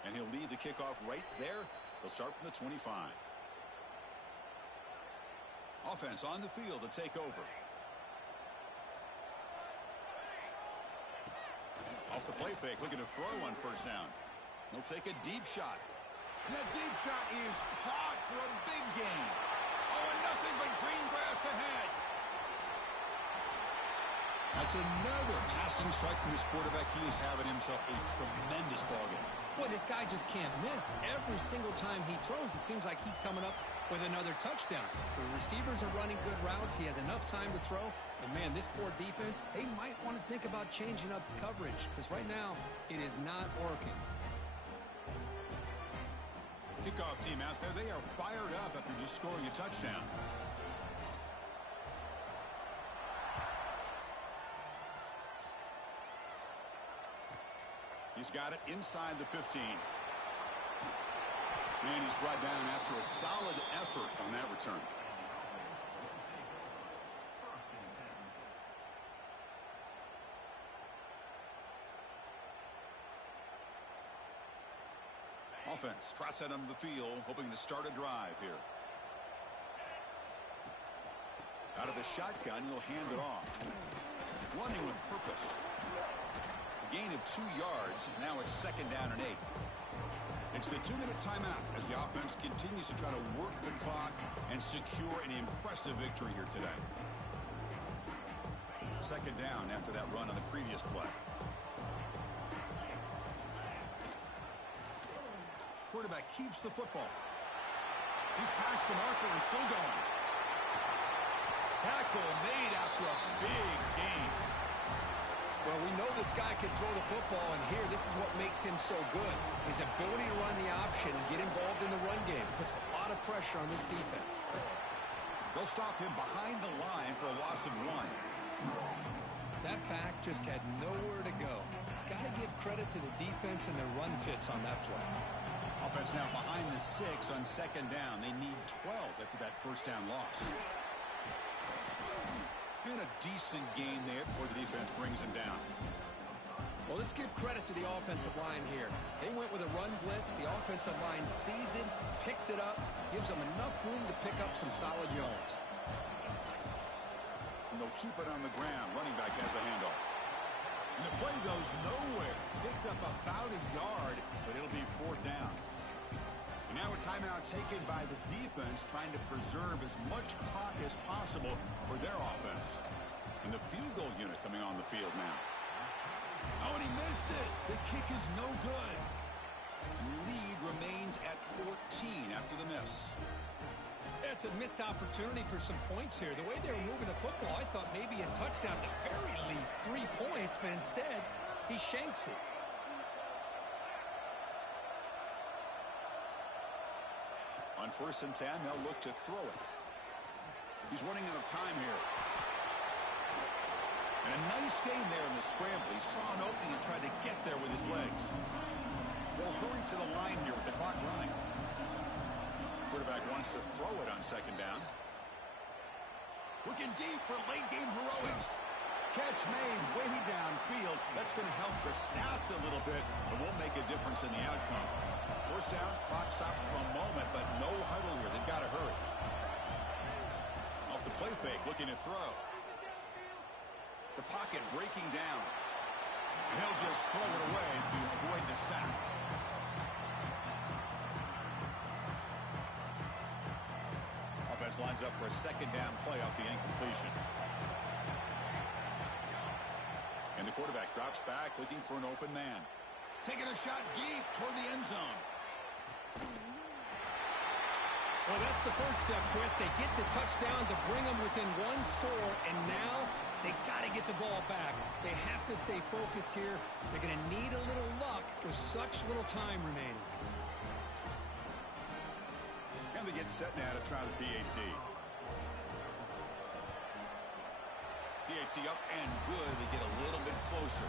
And he'll lead the kickoff right there. They'll start from the 25. Offense on the field to take over. Off the play fake, looking to throw on first down. He'll take a deep shot. And that deep shot is caught for a big gain. Oh, and nothing but green grass ahead. That's another passing strike from his quarterback. He is having himself a tremendous ball game. Boy, this guy just can't miss. Every single time he throws, it seems like he's coming up with another touchdown. The receivers are running good routes. He has enough time to throw. And, man, this poor defense, they might want to think about changing up coverage because right now it is not working. Kickoff team out there, they are fired up after just scoring a touchdown. He's got it inside the 15. And he's brought down after a solid effort on that return. offense trots out onto the field, hoping to start a drive here. Out of the shotgun, he'll hand it off. Running with purpose. A gain of 2 yards. Now it's 2nd down and 8. It's the 2-minute timeout as the offense continues to try to work the clock and secure an impressive victory here today. 2nd down after that run on the previous play. Quarterback keeps the football. He's past the marker and still going. Tackle made after a big gain. Well, we know this guy can throw the football, and here, this is what makes him so good. His ability to run the option and get involved in the run game puts a lot of pressure on this defense. They'll stop him behind the line for a loss of 1. That back just had nowhere to go. Got to give credit to the defense and their run fits on that play. Offense now behind the 6 on 2nd down. They need 12 after that 1st down loss. And a decent gain there before the defense brings him down. Well, let's give credit to the offensive line here. They went with a run blitz. The offensive line sees it, picks it up, gives them enough room to pick up some solid yards. And they'll keep it on the ground. Running back has the handoff. And the play goes nowhere. Picked up about a yard, but it'll be 4th down. And now a timeout taken by the defense, trying to preserve as much clock as possible for their offense. And the field goal unit coming on the field now. Oh, and he missed it. The kick is no good. Lead remains at 14 after the miss. That's a missed opportunity for some points here. The way they were moving the football, I thought maybe a touchdown, at the very least 3 points, but instead he shanks it. On 1st and 10, they'll look to throw it. He's running out of time here. And a nice gain there in the scramble. He saw an opening and tried to get there with his legs. They'll hurry to the line here with the clock running. Quarterback wants to throw it on 2nd down. Looking deep for late game heroics. Catch made way downfield. That's going to help the stats a little bit, but won't make a difference in the outcome. 1st down, clock stops for a moment, but no huddle here. They've got to hurry. Off the play fake, looking to throw. The pocket breaking down. And he'll just throw it away to avoid the sack. Offense lines up for a 2nd down play off the incompletion. And the quarterback drops back, looking for an open man. Taking a shot deep toward the end zone. Well, that's the first step, Chris. They get the touchdown to bring them within 1 score, and now they got to get the ball back. They have to stay focused here. They're going to need a little luck with such little time remaining. And they get set now to try the PAT. PAT up and good. They get a little bit closer.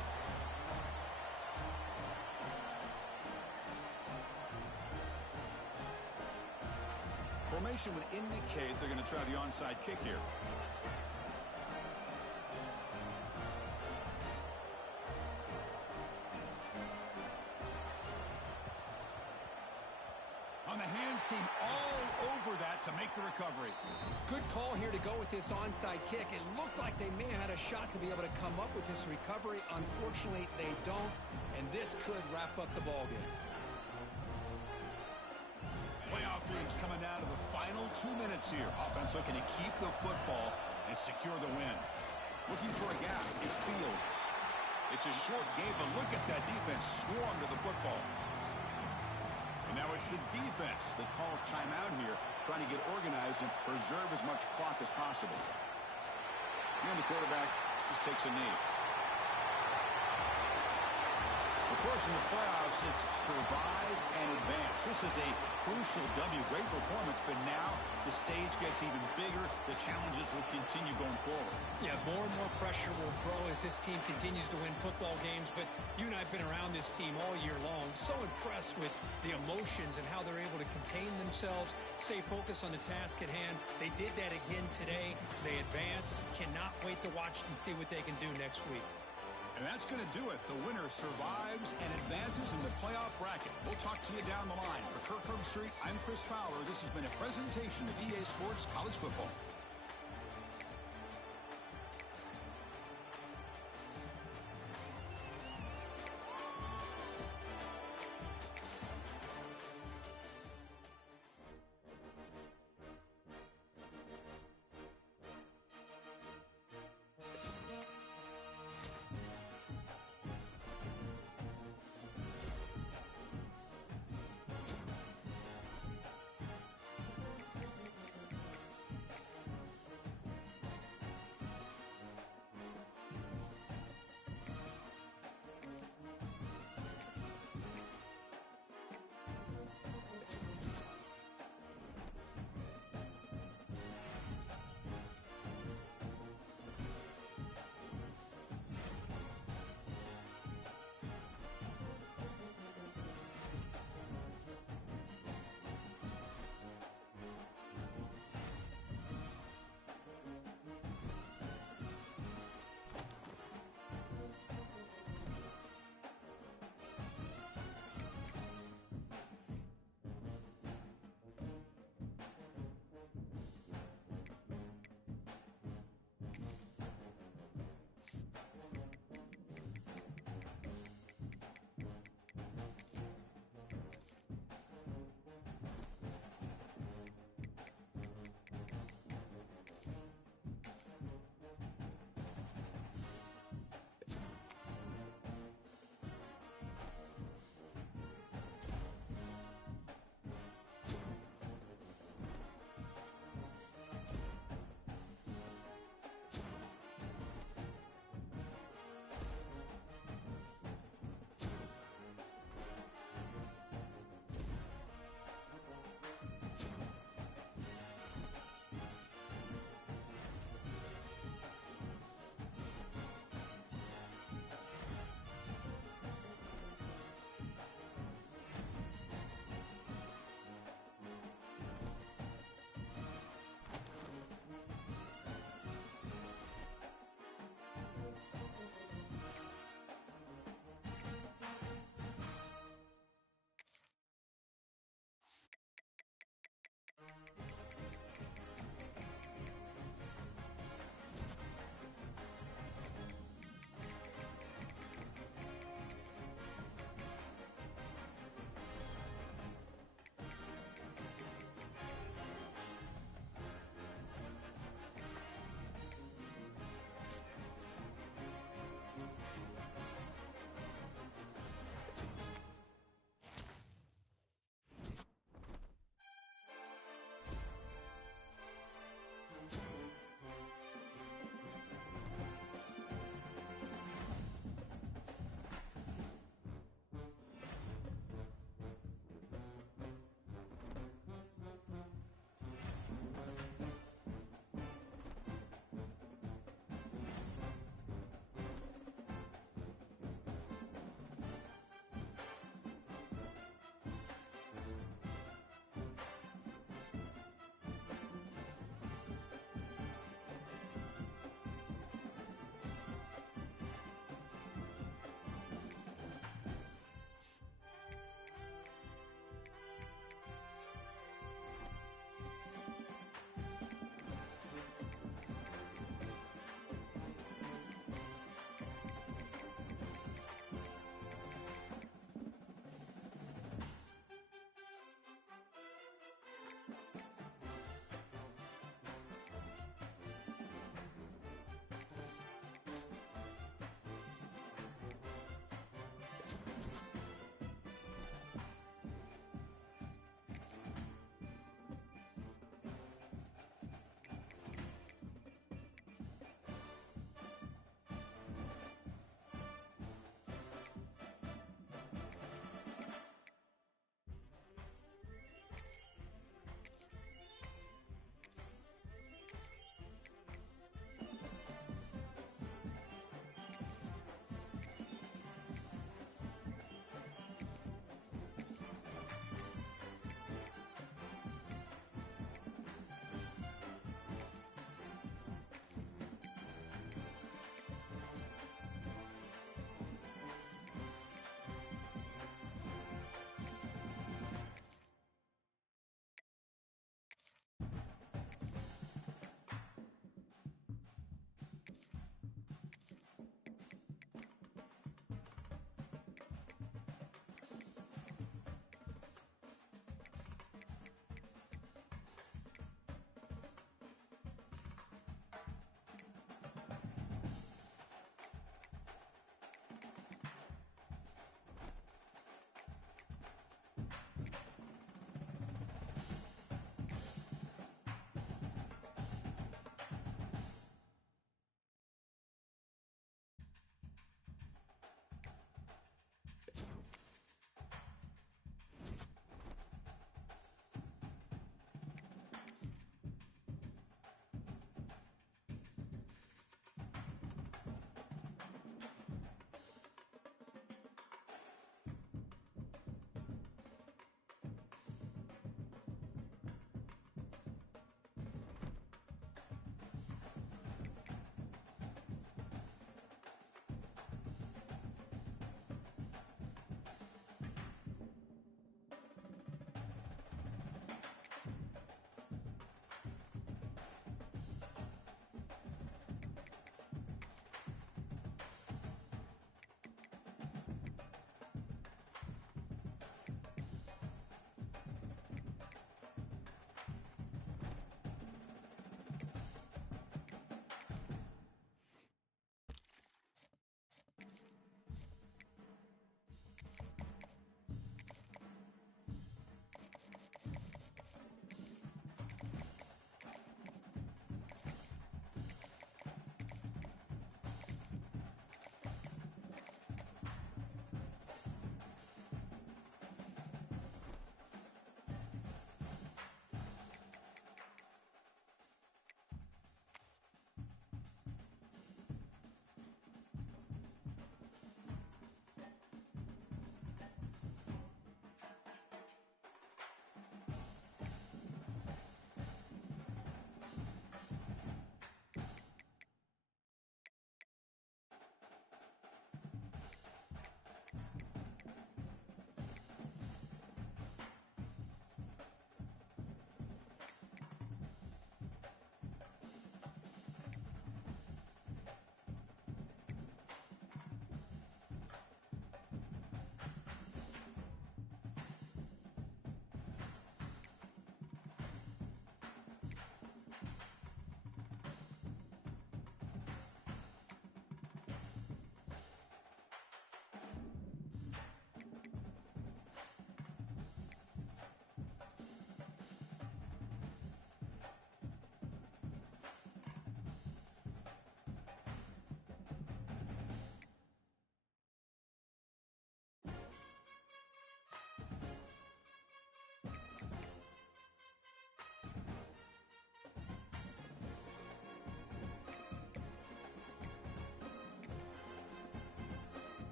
Formation would indicate they're going to try the onside kick here. On the hands team all over that to make the recovery. Good call here to go with this onside kick. It looked like they may have had a shot to be able to come up with this recovery. Unfortunately, they don't, and this could wrap up the ballgame. Playoff dreams coming down to the final 2 minutes here. Offense looking to keep the football and secure the win. Looking for a gap. It's Fields. It's a short game, but look at that defense swarm to the football. And now it's the defense that calls timeout here, trying to get organized and preserve as much clock as possible. And the quarterback just takes a knee. Of course, in the playoffs, it's survive and advance. This is a crucial W. Great performance, but now the stage gets even bigger. The challenges will continue going forward. Yeah, more and more pressure will grow as this team continues to win football games. But you and I have been around this team all year long. So impressed with the emotions and how they're able to contain themselves, stay focused on the task at hand. They did that again today. They advance. Cannot wait to watch and see what they can do next week. And that's going to do it. The winner survives and advances in the playoff bracket. We'll talk to you down the line. For Kirk Herbstreit, I'm Chris Fowler. This has been a presentation of EA Sports College Football.